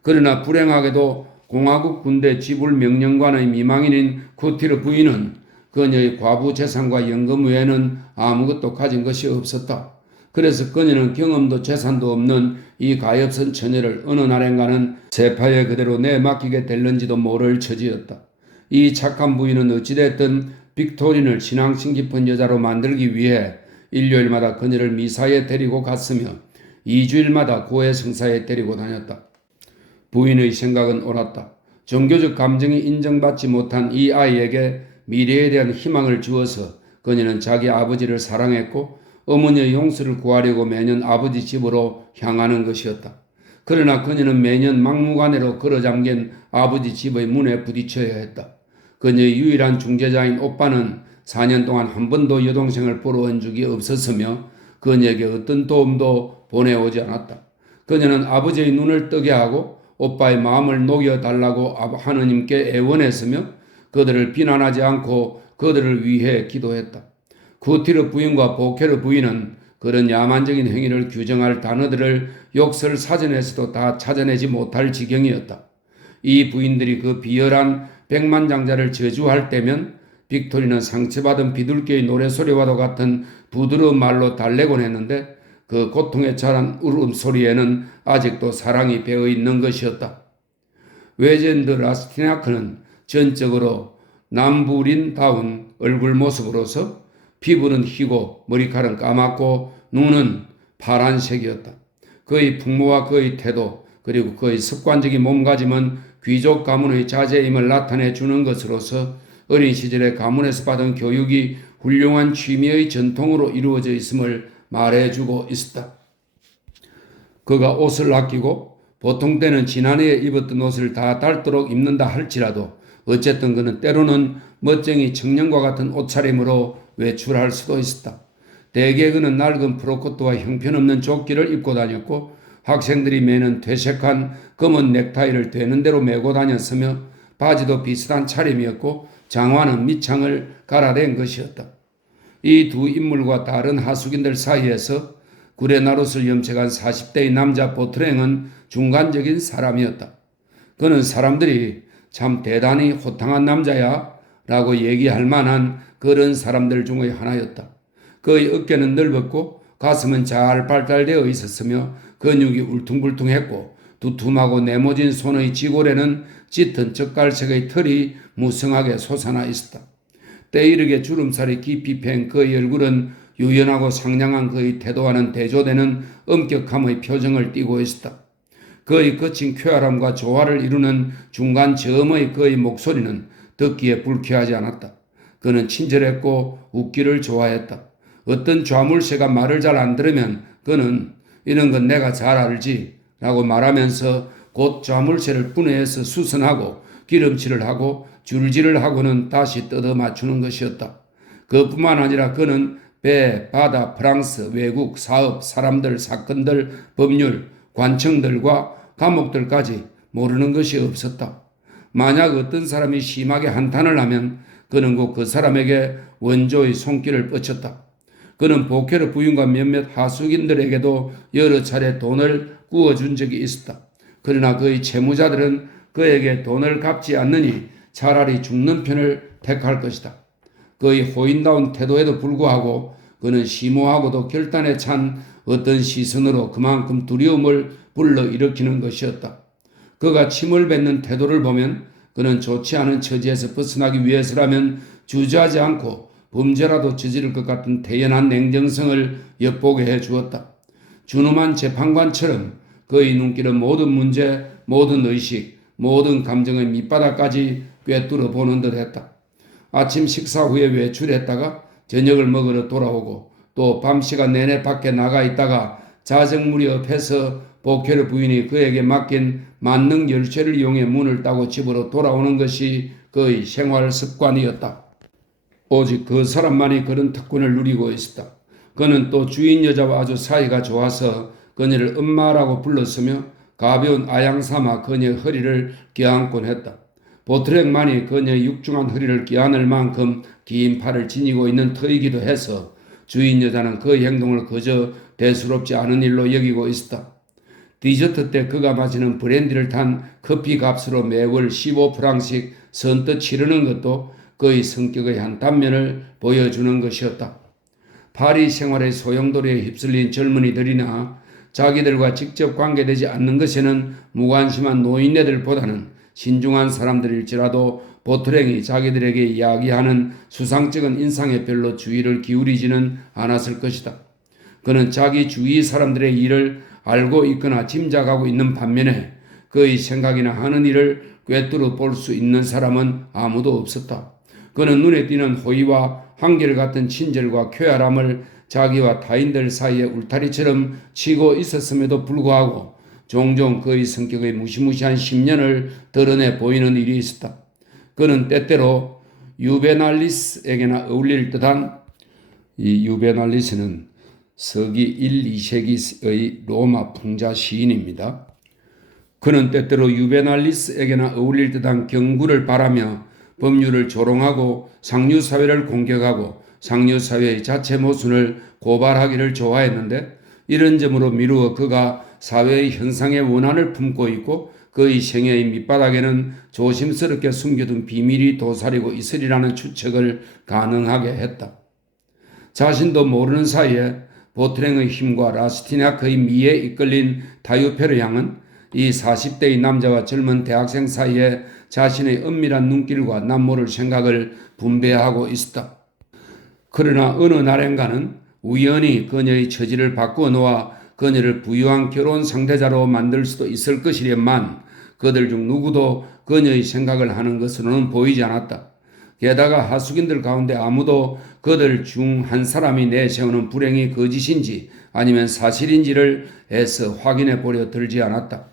그러나 불행하게도 공화국 군대 지불 명령관의 미망인인 쿠테르 부인은 그녀의 과부 재산과 연금 외에는 아무것도 가진 것이 없었다. 그래서 그녀는 경험도 재산도 없는 이 가엾은 처녀를 어느 날엔가는 세파에 그대로 내맡기게 될는지도 모를 처지였다. 이 착한 부인은 어찌됐든 빅토린을 신앙심 깊은 여자로 만들기 위해 일요일마다 그녀를 미사에 데리고 갔으며 2주일마다 고해 성사에 데리고 다녔다. 부인의 생각은 옳았다. 종교적 감정이 인정받지 못한 이 아이에게 미래에 대한 희망을 주어서 그녀는 자기 아버지를 사랑했고 어머니의 용서를 구하려고 매년 아버지 집으로 향하는 것이었다. 그러나 그녀는 매년 막무가내로 걸어잠긴 아버지 집의 문에 부딪혀야 했다. 그녀의 유일한 중재자인 오빠는 4년 동안 한 번도 여동생을 보러 온 적이 없었으며 그녀에게 어떤 도움도 보내오지 않았다. 그녀는 아버지의 눈을 뜨게 하고 오빠의 마음을 녹여달라고 하느님께 애원했으며 그들을 비난하지 않고 그들을 위해 기도했다. 쿠티르 부인과 보케르 부인은 그런 야만적인 행위를 규정할 단어들을 욕설 사전에서도 다 찾아내지 못할 지경이었다. 이 부인들이 그 비열한 백만장자를 저주할 때면 빅토리는 상처받은 비둘기의 노래소리와도 같은 부드러운 말로 달래곤 했는데 그 고통에 차한 울음소리에는 아직도 사랑이 배어있는 것이었다. 외젠드 라스티나크는 전적으로 남부린다운 얼굴 모습으로서 피부는 희고 머리칼은 까맣고 눈은 파란색이었다. 그의 풍모와 그의 태도 그리고 그의 습관적인 몸가짐은 귀족 가문의 자제임을 나타내 주는 것으로서 어린 시절에 가문에서 받은 교육이 훌륭한 취미의 전통으로 이루어져 있음을 말해주고 있었다. 그가 옷을 아끼고 보통 때는 지난해에 입었던 옷을 다 닳도록 입는다 할지라도 어쨌든 그는 때로는 멋쟁이 청년과 같은 옷차림으로 외출할 수도 있었다. 대개 그는 낡은 프로코트와 형편없는 조끼를 입고 다녔고 학생들이 매는 퇴색한 검은 넥타이를 되는 대로 메고 다녔으며 바지도 비슷한 차림이었고 장화는 밑창을 갈아댄 것이었다. 이 두 인물과 다른 하숙인들 사이에서 구레나룻을 염색한 40대의 남자 보트랭은 중간적인 사람이었다. 그는 사람들이 참 대단히 호탕한 남자야 라고 얘기할 만한 그런 사람들 중의 하나였다. 그의 어깨는 넓었고 가슴은 잘 발달되어 있었으며 근육이 울퉁불퉁했고 두툼하고 네모진 손의 지골에는 짙은 젓갈색의 털이 무성하게 솟아나 있었다. 때이르게 주름살이 깊이 팬 그의 얼굴은 유연하고 상냥한 그의 태도와는 대조되는 엄격함의 표정을 띠고 있었다. 그의 거친 쾌활함과 조화를 이루는 중간 저음의 그의 목소리는 듣기에 불쾌하지 않았다. 그는 친절했고 웃기를 좋아했다. 어떤 좌물쇠가 말을 잘 안 들으면 그는 이런 건 내가 잘 알지 라고 말하면서 곧 좌물쇠를 분해해서 수선하고 기름칠을 하고 줄질을 하고는 다시 뜯어 맞추는 것이었다. 그뿐만 아니라 그는 배, 바다, 프랑스, 외국, 사업, 사람들, 사건들, 법률, 관청들과 감옥들까지 모르는 것이 없었다. 만약 어떤 사람이 심하게 한탄을 하면 그는 곧 그 사람에게 원조의 손길을 뻗쳤다. 그는 보케르 부인과 몇몇 하숙인들에게도 여러 차례 돈을 구워준 적이 있었다. 그러나 그의 채무자들은 그에게 돈을 갚지 않느니 차라리 죽는 편을 택할 것이다. 그의 호인다운 태도에도 불구하고 그는 심오하고도 결단에 찬 어떤 시선으로 그만큼 두려움을 불러일으키는 것이었다. 그가 침을 뱉는 태도를 보면 그는 좋지 않은 처지에서 벗어나기 위해서라면 주저하지 않고 범죄라도 저지를 것 같은 태연한 냉정성을 엿보게 해주었다. 준엄한 재판관처럼 그의 눈길은 모든 문제, 모든 의식, 모든 감정의 밑바닥까지 꿰뚫어 보는 듯 했다. 아침 식사 후에 외출했다가 저녁을 먹으러 돌아오고 또 밤 시간 내내 밖에 나가 있다가 자정무리 옆에서 보케르 부인이 그에게 맡긴 만능 열쇠를 이용해 문을 따고 집으로 돌아오는 것이 그의 생활 습관이었다. 오직 그 사람만이 그런 특권을 누리고 있었다. 그는 또 주인 여자와 아주 사이가 좋아서 그녀를 엄마라고 불렀으며 가벼운 아양삼아 그녀의 허리를 껴안곤 했다. 보트랙만이 그녀의 육중한 허리를 껴안을 만큼 긴 팔을 지니고 있는 터이기도 해서 주인 여자는 그 행동을 그저 대수롭지 않은 일로 여기고 있었다. 디저트 때 그가 마시는 브랜디를 탄 커피 값으로 매월 15프랑씩 선뜻 치르는 것도 그의 성격의 한 단면을 보여주는 것이었다. 파리 생활의 소용돌이에 휩쓸린 젊은이들이나 자기들과 직접 관계되지 않는 것에는 무관심한 노인네들보다는 신중한 사람들일지라도 보트랭이 자기들에게 이야기하는 수상쩍은 인상에 별로 주의를 기울이지는 않았을 것이다. 그는 자기 주위 사람들의 일을 알고 있거나 짐작하고 있는 반면에 그의 생각이나 하는 일을 꿰뚫어 볼 수 있는 사람은 아무도 없었다. 그는 눈에 띄는 호의와 한결같은 친절과 쾌활함을 자기와 타인들 사이에 울타리처럼 치고 있었음에도 불구하고 종종 그의 성격의 무시무시한 심년을 드러내 보이는 일이 있었다. 그는 때때로 유베날리스에게나 어울릴 듯한 이 유베날리스는 서기 1, 2세기의 로마 풍자 시인입니다. 그는 때때로 유베날리스에게나 어울릴 듯한 경구를 바라며 법률을 조롱하고 상류사회를 공격하고 상류사회의 자체 모순을 고발하기를 좋아했는데 이런 점으로 미루어 그가 사회의 현상에 원한을 품고 있고 그의 생애의 밑바닥에는 조심스럽게 숨겨둔 비밀이 도사리고 있으리라는 추측을 가능하게 했다. 자신도 모르는 사이에 보트랭의 힘과 라스티냐크의 미에 이끌린 다유페르 양은 이 40대의 남자와 젊은 대학생 사이에 자신의 은밀한 눈길과 남모를 생각을 분배하고 있었다. 그러나 어느 날엔가는 우연히 그녀의 처지를 바꾸어 놓아 그녀를 부유한 결혼 상대자로 만들 수도 있을 것이련만 그들 중 누구도 그녀의 생각을 하는 것으로는 보이지 않았다. 게다가 하숙인들 가운데 아무도 그들 중 한 사람이 내세우는 불행이 거짓인지 아니면 사실인지를 애써 확인해 보려 들지 않았다.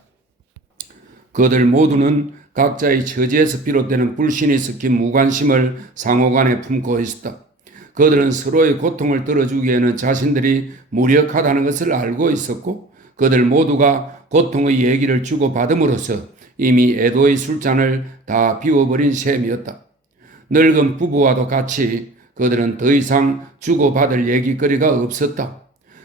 그들 모두는 각자의 처지에서 비롯되는 불신이 섞인 무관심을 상호간에 품고 있었다. 그들은 서로의 고통을 들어주기에는 자신들이 무력하다는 것을 알고 있었고 그들 모두가 고통의 얘기를 주고받음으로써 이미 애도의 술잔을 다 비워버린 셈이었다. 늙은 부부와도 같이 그들은 더 이상 주고받을 얘기거리가 없었다.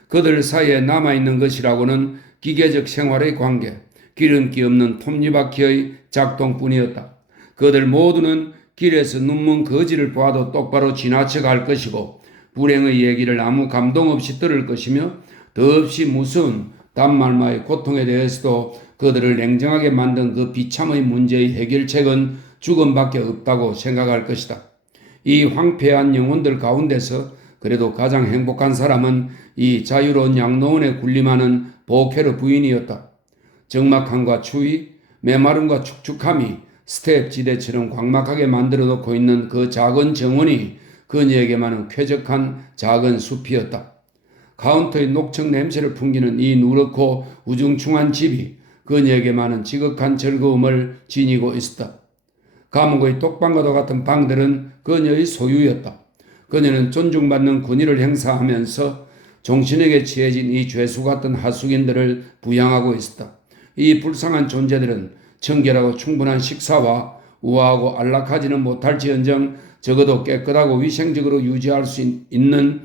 그들 사이에 남아있는 것이라고는 기계적 생활의 관계, 기름기 없는 톱니바퀴의 작동뿐이었다. 그들 모두는 길에서 눈먼 거지를 보아도 똑바로 지나쳐갈 것이고 불행의 얘기를 아무 감동 없이 들을 것이며 더없이 무서운 단말마의 고통에 대해서도 그들을 냉정하게 만든 그 비참의 문제의 해결책은 죽음밖에 없다고 생각할 것이다. 이 황폐한 영혼들 가운데서 그래도 가장 행복한 사람은 이 자유로운 양로원에 군림하는 보케르 부인이었다. 적막함과 추위, 메마름과 축축함이 스텝 지대처럼 광막하게 만들어 놓고 있는 그 작은 정원이 그녀에게만은 쾌적한 작은 숲이었다. 카운터의 녹청 냄새를 풍기는 이 누렇고 우중충한 집이 그녀에게만은 지극한 즐거움을 지니고 있었다. 감옥의 독방과도 같은 방들은 그녀의 소유였다. 그녀는 존중받는 권위를 행사하면서 종신에게 취해진 이 죄수 같은 하숙인들을 부양하고 있었다. 이 불쌍한 존재들은 청결하고 충분한 식사와 우아하고 안락하지는 못할지언정 적어도 깨끗하고 위생적으로 유지할 수 있는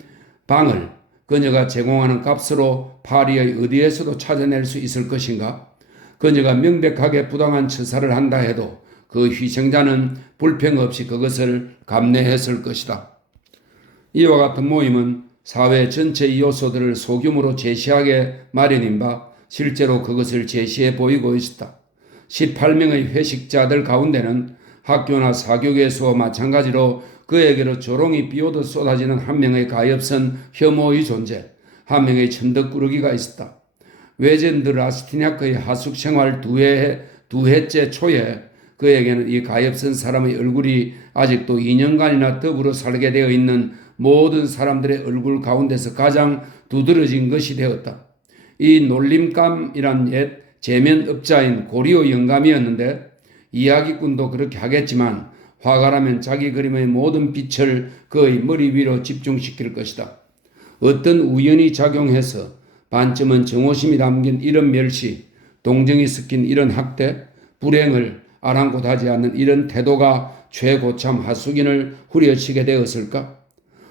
방을 그녀가 제공하는 값으로 파리의 어디에서도 찾아낼 수 있을 것인가? 그녀가 명백하게 부당한 처사를 한다 해도 그 희생자는 불평 없이 그것을 감내했을 것이다. 이와 같은 모임은 사회 전체의 요소들을 소규모로 제시하게 마련인 바 실제로 그것을 제시해 보이고 있었다. 18명의 회식자들 가운데는 학교나 사교계에서와 마찬가지로 그에게로 조롱이 비오듯 쏟아지는 한 명의 가엾은 혐오의 존재, 한 명의 천덕꾸러기가 있었다. 외젠드 라스티냐크의 하숙 생활 두 해째 초에 그에게는 이 가엾은 사람의 얼굴이 아직도 2년간이나 더불어 살게 되어 있는 모든 사람들의 얼굴 가운데서 가장 두드러진 것이 되었다. 이 놀림감이란 옛 제면업자인 고리오 영감이었는데 이야기꾼도 그렇게 하겠지만 화가 나면 자기 그림의 모든 빛을 그의 머리 위로 집중시킬 것이다. 어떤 우연이 작용해서 반쯤은 정오심이 담긴 이런 멸시, 동정이 섞인 이런 학대, 불행을 아랑곳하지 않는 이런 태도가 최고참 하숙인을 후려치게 되었을까?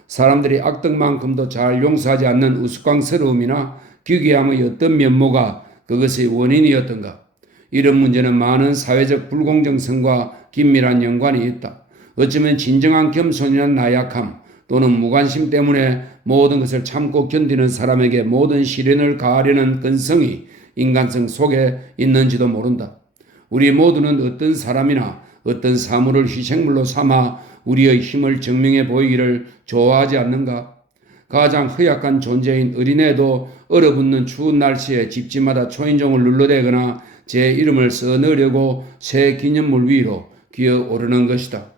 사람들이 악덕만큼도 잘 용서하지 않는 우스꽝스러움이나 기괴함의 어떤 면모가 그것의 원인이었던가? 이런 문제는 많은 사회적 불공정성과 긴밀한 연관이 있다. 어쩌면 진정한 겸손이나 나약함 또는 무관심 때문에 모든 것을 참고 견디는 사람에게 모든 시련을 가하려는 근성이 인간성 속에 있는지도 모른다. 우리 모두는 어떤 사람이나 어떤 사물을 희생물로 삼아 우리의 힘을 증명해 보이기를 좋아하지 않는가? 가장 허약한 존재인 어린애도 얼어붙는 추운 날씨에 집집마다 초인종을 눌러대거나 제 이름을 써넣으려고 새 기념물 위로 기어오르는 것이다.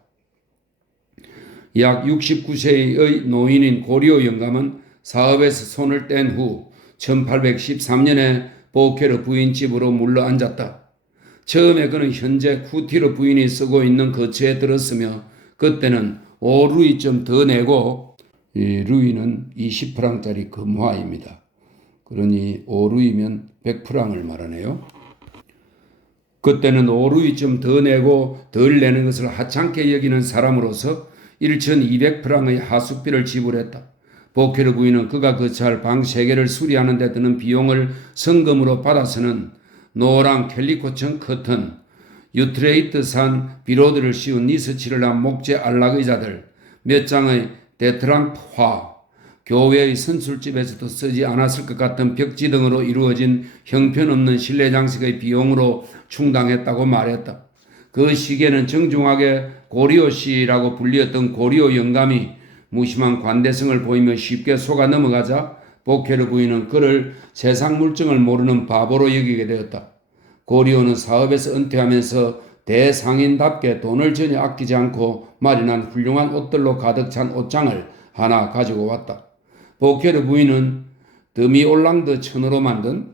약 69세의 노인인 고리오 영감은 사업에서 손을 뗀 후 1813년에 보케르 부인 집으로 물러앉았다. 처음에 그는 현재 쿠티르 부인이 쓰고 있는 거처에 들었으며 그때는 5루이쯤 더 내고 이 루이는 20프랑짜리 금화입니다. 그러니 5루이면 100프랑을 말하네요. 그때는 5루이쯤 더 내고 덜 내는 것을 하찮게 여기는 사람으로서 1,200프랑의 하숙비를 지불했다. 보케르 부인은 그가 거처할 방 3개를 수리하는 데 드는 비용을 성금으로 받아서는 노랑 캘리코청 커튼, 유트레이트산 비로드를 씌운 니스칠을 한 목재 안락의자들, 몇 장의 데트랑프 화, 교회의 선술집에서도 쓰지 않았을 것 같은 벽지 등으로 이루어진 형편없는 실내 장식의 비용으로 충당했다고 말했다. 그 시기에는 정중하게 고리오씨라고 불리었던 고리오 영감이 무심한 관대성을 보이며 쉽게 속아 넘어가자 보케르 부인은 그를 세상 물정을 모르는 바보로 여기게 되었다. 고리오는 사업에서 은퇴하면서 대상인답게 돈을 전혀 아끼지 않고 마련한 훌륭한 옷들로 가득 찬 옷장을 하나 가지고 왔다. 보케르 부인은 드미올랑드 천으로 만든,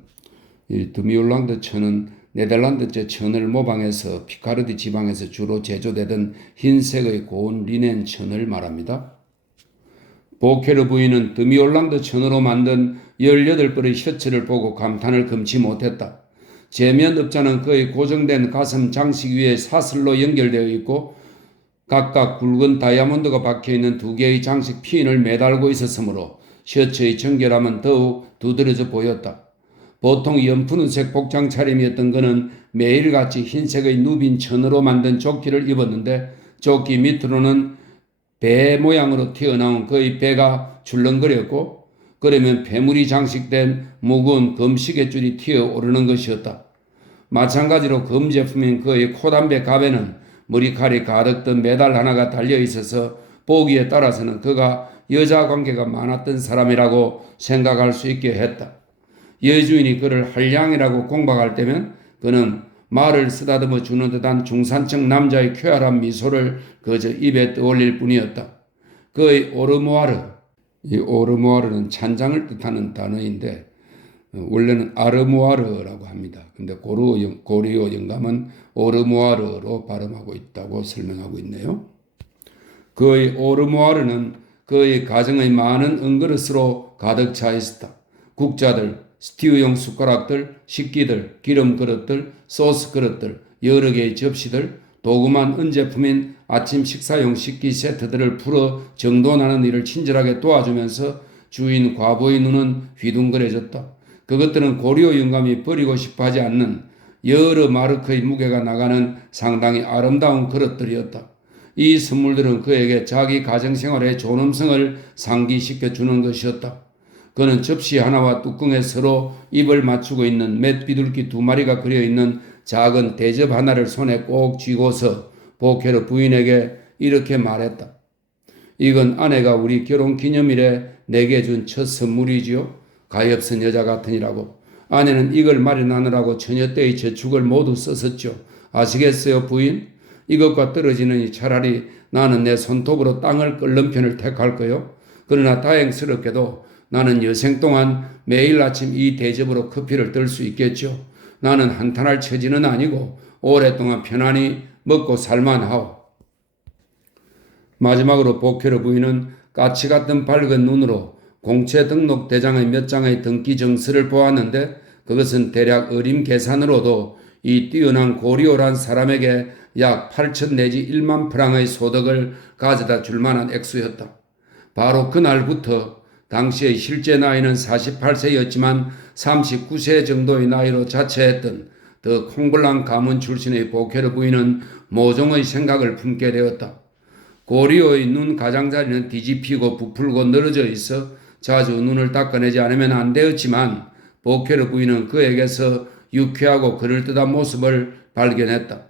이 드미올랑드 천은 네덜란드제 천을 모방해서 피카르디 지방에서 주로 제조되던 흰색의 고운 리넨 천을 말합니다. 보케르 부인은 드미올랑드 천으로 만든 18벌의 셔츠를 보고 감탄을 금치 못했다. 제면업자는 그의 고정된 가슴 장식 위에 사슬로 연결되어 있고 각각 굵은 다이아몬드가 박혀있는 2개의 장식 핀을 매달고 있었으므로 셔츠의 정결함은 더욱 두드러져 보였다. 보통 연푸른색 복장 차림이었던 그는 매일같이 흰색의 누빈 천으로 만든 조끼를 입었는데 조끼 밑으로는 배 모양으로 튀어나온 그의 배가 출렁거렸고 그러면 폐물이 장식된 무거운 금시계줄이 튀어오르는 것이었다. 마찬가지로 금 제품인 그의 코담배 갑에는 머리칼이 가득 든 메달 하나가 달려있어서 보기에 따라서는 그가 여자 관계가 많았던 사람이라고 생각할 수 있게 했다. 여주인이 그를 한량이라고 공박할 때면 그는 말을 쓰다듬어 주는 듯한 중산층 남자의 쾌활한 미소를 그저 입에 떠올릴 뿐이었다. 그의 오르모아르, 이 오르모아르는 찬장을 뜻하는 단어인데 원래는 아르모아르라고 합니다. 근데 고리오 영감은 오르모아르로 발음하고 있다고 설명하고 있네요. 그의 오르모아르는 그의 가정의 많은 은그릇으로 가득 차 있었다. 국자들, 스티우용 숟가락들, 식기들, 기름 그릇들, 소스 그릇들, 여러 개의 접시들, 도구만 은제품인 아침 식사용 식기 세트들을 풀어 정돈하는 일을 친절하게 도와주면서 주인 과부의 눈은 휘둥그레졌다. 그것들은 고리오 영감이 버리고 싶어 하지 않는 여러 마르크의 무게가 나가는 상당히 아름다운 그릇들이었다. 이 선물들은 그에게 자기 가정생활의 존엄성을 상기시켜 주는 것이었다. 그는 접시 하나와 뚜껑에 서로 입을 맞추고 있는 맷 비둘기 2마리가 그려있는 작은 대접 하나를 손에 꼭 쥐고서 보케르 부인에게 이렇게 말했다. 이건 아내가 우리 결혼 기념일에 내게 준 첫 선물이지요. 가엾은 여자 같으니라고. 아내는 이걸 마련하느라고 처녀 때의 저축을 모두 썼었죠. 아시겠어요, 부인? 이것과 떨어지느니 차라리 나는 내 손톱으로 땅을 끓는 편을 택할 거요. 그러나 다행스럽게도 나는 여생 동안 매일 아침 이 대접으로 커피를 뜰 수 있겠죠. 나는 한탄할 처지는 아니고 오랫동안 편안히 먹고 살만하오. 마지막으로 보케르 부인은 까치 같은 밝은 눈으로 공채 등록 대장의 몇 장의 등기 정서를 보았는데 그것은 대략 어림 계산으로도 이 뛰어난 고리오란 사람에게 약 8천 내지 1만 프랑의 소득을 가져다 줄 만한 액수였다. 바로 그날부터 당시의 실제 나이는 48세였지만 39세 정도의 나이로 자처했던 더 콩블랑 가문 출신의 보케르 부인은 모종의 생각을 품게 되었다. 고리오의 눈 가장자리는 뒤집히고 부풀고 늘어져 있어 자주 눈을 닦아내지 않으면 안 되었지만 보케르 부인은 그에게서 유쾌하고 그럴듯한 모습을 발견했다.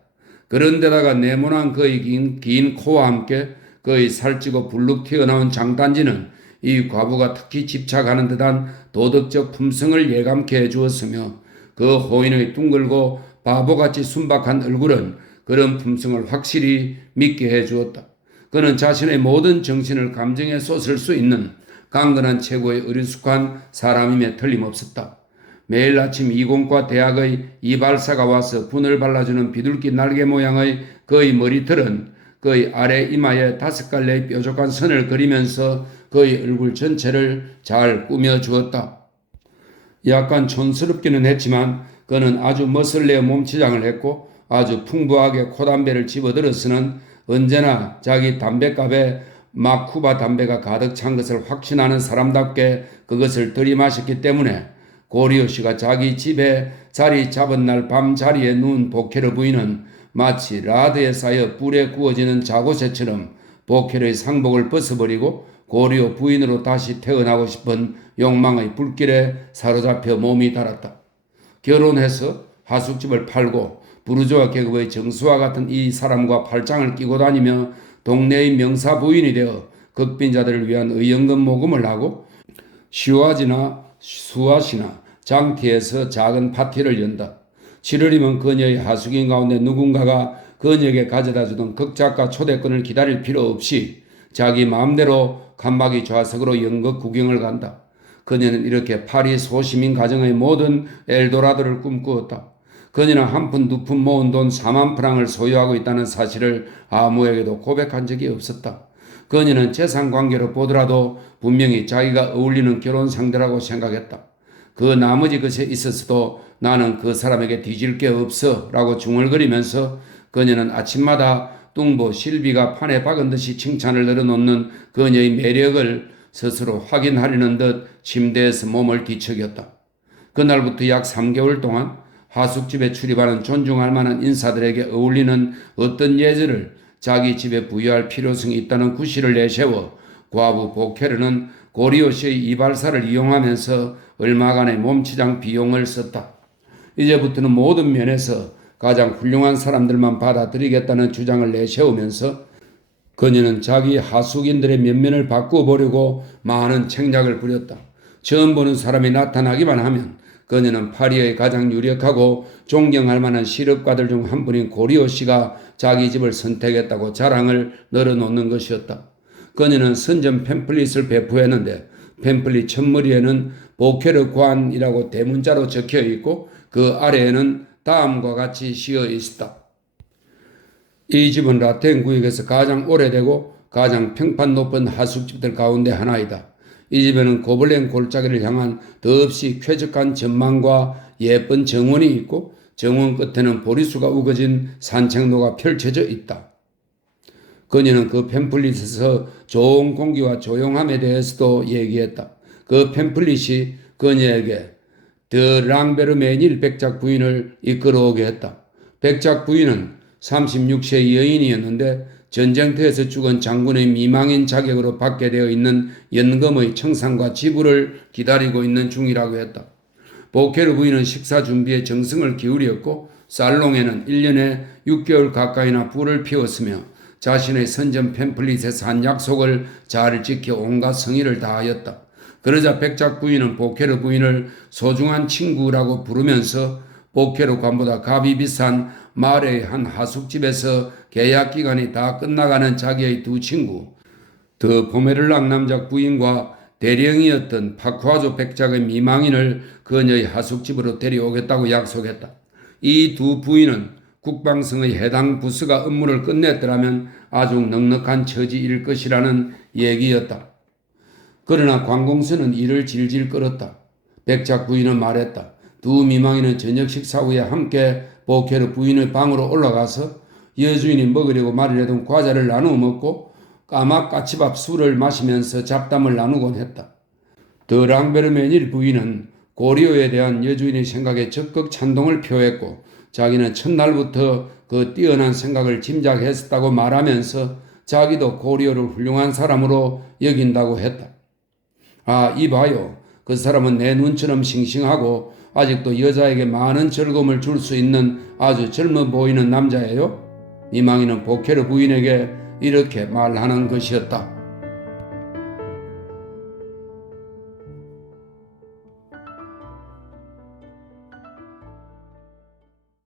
그런데다가 네모난 그의 긴 코와 함께 그의 살찌고 불룩 튀어나온 장단지는 이 과부가 특히 집착하는 듯한 도덕적 품성을 예감케 해주었으며 그 호인의 둥글고 바보같이 순박한 얼굴은 그런 품성을 확실히 믿게 해주었다. 그는 자신의 모든 정신을 감정에 쏟을 수 있는 강건한 최고의 어리숙한 사람임에 틀림없었다. 매일 아침 이공과 대학의 이발사가 와서 분을 발라주는 비둘기 날개 모양의 그의 머리털은 그의 아래 이마에 5갈래의 뾰족한 선을 그리면서 그의 얼굴 전체를 잘 꾸며주었다. 약간 촌스럽기는 했지만 그는 아주 멋을내어 몸치장을 했고 아주 풍부하게 코담배를 집어들어서는 언제나 자기 담배갑에 마쿠바 담배가 가득 찬 것을 확신하는 사람답게 그것을 들이마셨기 때문에 고리오 씨가 자기 집에 자리 잡은 날 밤 자리에 누운 보케르 부인은 마치 라드에 쌓여 불에 구워지는 자고새처럼 보케르의 상복을 벗어버리고 고리오 부인으로 다시 태어나고 싶은 욕망의 불길에 사로잡혀 몸이 달았다. 결혼해서 하숙집을 팔고 부르주아 계급의 정수와 같은 이 사람과 팔짱을 끼고 다니며 동네의 명사 부인이 되어 극빈자들을 위한 의연금 모금을 하고 시와지나 수아시나 장티에서 작은 파티를 연다. 7월이면 그녀의 하숙인 가운데 누군가가 그녀에게 가져다 주던 극작가 초대권을 기다릴 필요 없이 자기 마음대로 칸막이 좌석으로 연극 구경을 간다. 그녀는 이렇게 파리 소시민 가정의 모든 엘도라도를 꿈꾸었다. 그녀는 한 푼 두 푼 모은 돈 4만 프랑을 소유하고 있다는 사실을 아무에게도 고백한 적이 없었다. 그녀는 재산 관계로 보더라도 분명히 자기가 어울리는 결혼 상대라고 생각했다. 그 나머지 것에 있어서도 나는 그 사람에게 뒤질 게 없어 라고 중얼거리면서 그녀는 아침마다 뚱보 실비가 판에 박은 듯이 칭찬을 늘어놓는 그녀의 매력을 스스로 확인하려는 듯 침대에서 몸을 뒤척였다. 그날부터 약 3개월 동안 하숙집에 출입하는 존중할 만한 인사들에게 어울리는 어떤 예절을 자기 집에 부여할 필요성이 있다는 구실을 내세워 과부 보케르는 고리오 씨의 이발사를 이용하면서 얼마간의 몸치장 비용을 썼다. 이제부터는 모든 면에서 가장 훌륭한 사람들만 받아들이겠다는 주장을 내세우면서 그녀는 자기 하숙인들의 면면을 바꾸어보려고 많은 책략을 부렸다. 처음 보는 사람이 나타나기만 하면 그녀는 파리의 가장 유력하고 존경할 만한 실업가들 중 한 분인 고리오 씨가 자기 집을 선택했다고 자랑을 늘어놓는 것이었다. 그녀는 선전 팸플릿을 배포했는데 팸플릿 첫머리에는 보케르 관이라고 대문자로 적혀 있고 그 아래에는 다음과 같이 씌어 있었다. 이 집은 라텐 구역에서 가장 오래되고 가장 평판 높은 하숙집들 가운데 하나이다. 이 집에는 고블렌 골짜기를 향한 더없이 쾌적한 전망과 예쁜 정원이 있고 정원 끝에는 보리수가 우거진 산책로가 펼쳐져 있다. 그녀는 그 팸플릿에서 좋은 공기와 조용함에 대해서도 얘기했다. 그 팸플릿이 그녀에게 더 랑베르메닐 백작 부인을 이끌어오게 했다. 백작 부인은 36세의 여인이었는데 전쟁터에서 죽은 장군의 미망인 자격으로 받게 되어 있는 연금의 청산과 지불을 기다리고 있는 중이라고 했다. 보케르 부인은 식사 준비에 정성을 기울였고 살롱에는 1년에 6개월 가까이나 불을 피웠으며 자신의 선전 팸플릿에서 한 약속을 잘 지켜 온갖 성의를 다하였다. 그러자 백작 부인은 보케르 부인을 소중한 친구라고 부르면서 보케르 관보다 값이 비싼 마을의 한 하숙집에서 계약 기간이 다 끝나가는 자기의 두 친구, 더 포메를랑 남작 부인과 대령이었던 파쿠아조 백작의 미망인을 그녀의 하숙집으로 데려오겠다고 약속했다. 이 두 부인은 국방성의 해당 부서가 업무를 끝냈더라면 아주 넉넉한 처지일 것이라는 얘기였다. 그러나 관공서는 이를 질질 끌었다. 백작 부인은 말했다. 두 미망인은 저녁 식사 후에 함께 보케르 부인의 방으로 올라가서 여주인이 먹으려고 마련해둔 과자를 나누어 먹고 까막 까치밥 술을 마시면서 잡담을 나누곤 했다. 더 랑베르메닐 부인은 고리오에 대한 여주인의 생각에 적극 찬동을 표했고 자기는 첫날부터 그 뛰어난 생각을 짐작했었다고 말하면서 자기도 고리오를 훌륭한 사람으로 여긴다고 했다. 아, 이봐요. 그 사람은 내 눈처럼 싱싱하고 아직도 여자에게 많은 즐거움을 줄 수 있는 아주 젊어 보이는 남자예요. 미망이는 보케르 부인에게 이렇게 말하는 것이었다.